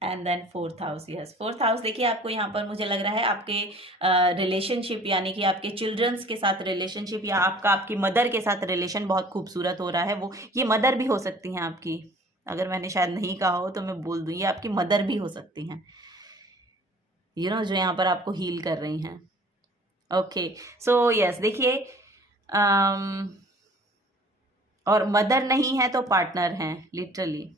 and then fourth house. Yes, fourth house देखिए आपको यहाँ पर मुझे लग रहा है आपके रिलेशनशिप यानी कि आपके चिल्ड्रंस के साथ रिलेशनशिप या आपका आपकी मदर के साथ रिलेशन बहुत खूबसूरत हो रहा है। वो ये मदर भी हो सकती हैं आपकी, अगर मैंने शायद नहीं कहा हो तो मैं बोल दूँ, ये आपकी मदर भी हो सकती हैं, जो यहाँ पर आपको हील कर रही हैं। ओके, सो यस देखिए, और मदर नहीं है तो पार्टनर हैं लिटरली।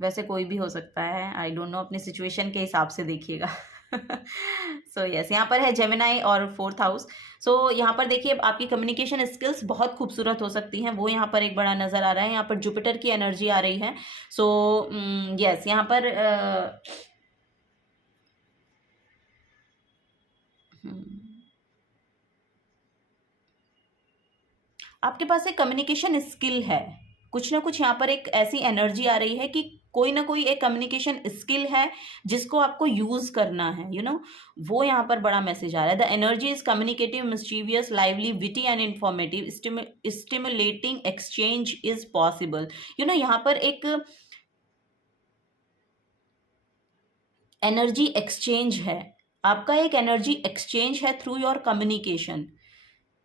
वैसे कोई भी हो सकता है, आई डोंट नो, अपनी सिचुएशन के हिसाब से देखिएगा। सो यस, यहाँ पर है जेमिनाई और फोर्थ हाउस। सो यहाँ पर देखिए आपकी कम्युनिकेशन स्किल्स बहुत खूबसूरत हो सकती हैं, वो यहाँ पर एक बड़ा नज़र आ रहा है। यहाँ पर जुपिटर की एनर्जी आ रही है। सो यस, यहाँ पर आपके पास एक कम्युनिकेशन स्किल है, कुछ ना कुछ यहाँ पर एक ऐसी एनर्जी आ रही है कि कोई ना कोई एक कम्युनिकेशन स्किल है जिसको आपको यूज करना है, वो यहाँ पर बड़ा मैसेज आ रहा है। The energy is communicative, mischievous, lively, witty and informative, stimulating exchange is possible. यहाँ पर एक एनर्जी एक्सचेंज है, आपका एक एनर्जी एक्सचेंज है थ्रू योर कम्युनिकेशन।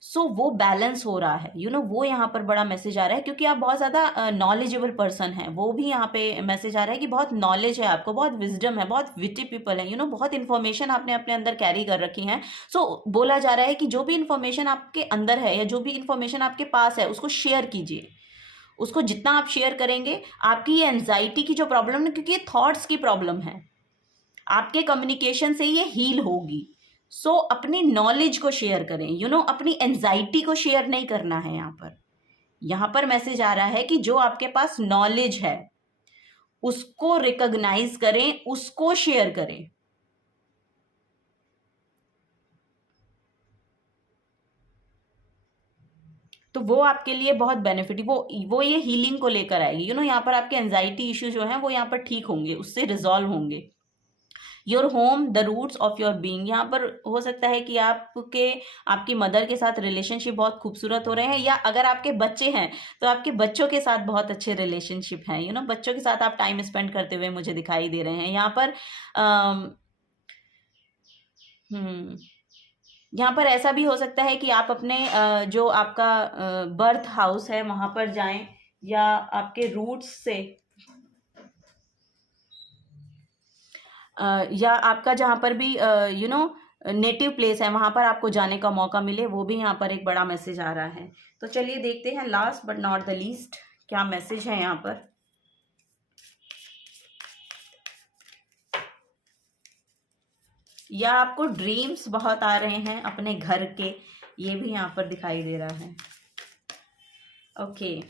सो वो बैलेंस हो रहा है, वो यहाँ पर बड़ा मैसेज आ रहा है, क्योंकि आप बहुत ज़्यादा नॉलेजेबल पर्सन हैं। वो भी यहाँ पे मैसेज आ रहा है कि बहुत नॉलेज है आपको, बहुत विजडम है, बहुत विटी पीपल है, बहुत इन्फॉर्मेशन आपने अपने अंदर कैरी कर रखी है। सो बोला जा रहा है कि जो भी इन्फॉर्मेशन आपके अंदर है या जो भी इन्फॉर्मेशन आपके पास है उसको शेयर कीजिए। उसको जितना आप शेयर करेंगे, आपकी ये एंजाइटी की जो प्रॉब्लम है, क्योंकि ये थॉट्स की प्रॉब्लम है, आपके कम्युनिकेशन से ये हील होगी। सो अपनी नॉलेज को शेयर करें, अपनी एंजाइटी को शेयर नहीं करना है। यहाँ पर मैसेज आ रहा है कि जो आपके पास नॉलेज है उसको रिकॉग्नाइज करें, उसको शेयर करें। तो वो आपके लिए बहुत बेनिफिट, वो ये हीलिंग को लेकर आएगी। यहाँ पर आपके एंजाइटी इश्यू जो है वो यहाँ पर ठीक होंगे, उससे रिजॉल्व होंगे। Your home the roots of your being, यहाँ पर हो सकता है कि आपकी मदर के साथ रिलेशनशिप बहुत खूबसूरत हो रहे हैं, या अगर आपके बच्चे हैं तो आपके बच्चों के साथ बहुत अच्छे रिलेशनशिप हैं। बच्चों के साथ आप टाइम स्पेंड करते हुए मुझे दिखाई दे रहे हैं। यहाँ पर यहाँ पर ऐसा भी हो सकता है कि आप अपने जो आपका बर्थ हाउस है वहां पर जाएं, या आपके रूट्स से या आपका जहाँ पर भी नेटिव प्लेस है वहाँ पर आपको जाने का मौका मिले, वो भी यहाँ पर एक बड़ा मैसेज आ रहा है। तो चलिए देखते हैं last but not the least क्या मैसेज है यहाँ पर। या आपको ड्रीम्स बहुत आ रहे हैं अपने घर के, ये भी यहाँ पर दिखाई दे रहा है। ओके,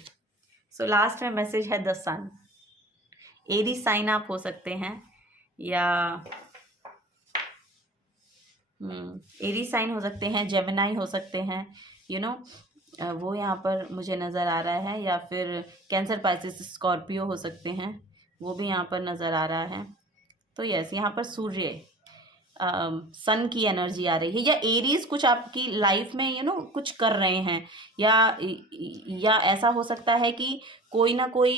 सो लास्ट में मैसेज है द सन। एरीज साइन आप हो सकते हैं, या एरीज साइन हो सकते हैं, जेमिनाई हो सकते हैं, वो यहाँ पर मुझे नज़र आ रहा है, या फिर कैंसर, पाइसेस, स्कॉर्पियो हो सकते हैं, वो भी यहाँ पर नज़र आ रहा है। तो यस, यहाँ पर सूर्य, सन की एनर्जी आ रही है, या एरीज कुछ आपकी लाइफ में कुछ कर रहे हैं, या ऐसा हो सकता है कि कोई ना कोई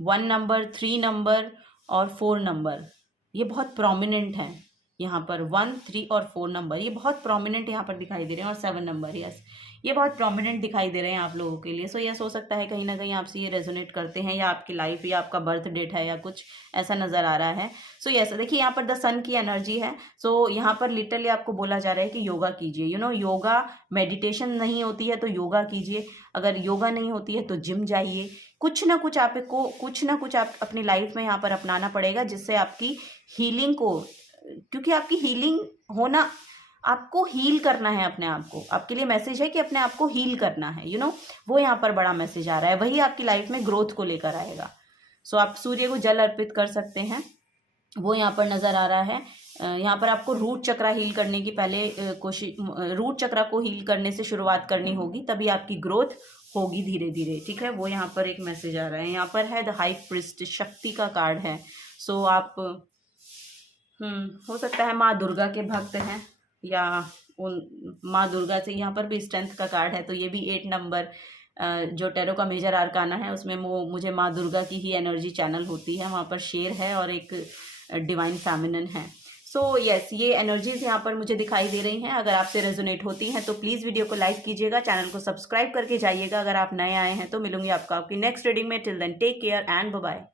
1 नंबर, 3 नंबर और 4 नंबर ये बहुत प्रोमिनेंट हैं। यहाँ पर 1, 3 और 4 नंबर ये बहुत प्रोमिनेंट यहाँ पर दिखाई दे रहे हैं, और 7 नंबर, यस, ये बहुत प्रोमिनेंट दिखाई दे रहे हैं आप लोगों के लिए। सो यस, हो सकता है कहीं ना कहीं आपसे ये रेजोनेट करते हैं, या आपकी लाइफ या आपका बर्थ डेट है, या कुछ ऐसा नज़र आ रहा है। सो यस, देखिए यहाँ पर द सन की एनर्जी है। सो यहाँ पर लिटरली आपको बोला जा रहा है कि योगा कीजिए। योगा, मेडिटेशन नहीं होती है तो योगा कीजिए, अगर योगा नहीं होती है तो जिम जाइए। कुछ ना कुछ आप अपनी लाइफ में यहाँ पर अपनाना पड़ेगा, जिससे आपकी हीलिंग को, क्योंकि आपकी हीलिंग होना, आपको हील करना है अपने आप को, आपके लिए मैसेज है कि अपने आप को हील करना है। वो यहाँ पर बड़ा मैसेज आ रहा है, वही आपकी लाइफ में ग्रोथ को लेकर आएगा। सो आप सूर्य को जल अर्पित कर सकते हैं, वो यहाँ पर नज़र आ रहा है। यहाँ पर आपको रूट चक्रा हील करने की पहले कोशिश, रूट चक्रा को हील करने से शुरुआत करनी होगी, तभी आपकी ग्रोथ होगी धीरे धीरे, ठीक है। वो यहाँ पर एक मैसेज आ रहा है। यहाँ पर है द हाई प्रिस्ट, शक्ति का कार्ड है। सो आप हो सकता है माँ दुर्गा के भक्त हैं, या उन माँ दुर्गा से, यहाँ पर भी स्ट्रेंथ का कार्ड है, तो ये भी 8 नंबर जो टैरो का मेजर आर्काना है उसमें वो मुझे माँ दुर्गा की ही एनर्जी चैनल होती है। वहाँ पर शेर है और एक डिवाइन फेमिनिन है। सो यस, ये एनर्जीज यहाँ पर मुझे दिखाई दे रही हैं। अगर आपसे रेजोनेट होती हैं तो प्लीज़ वीडियो को लाइक कीजिएगा, चैनल को सब्सक्राइब करके जाइएगा अगर आप नए आए हैं तो। मिलूंगी आपको आपकी नेक्स्ट रीडिंग में। Till then take care and bye bye.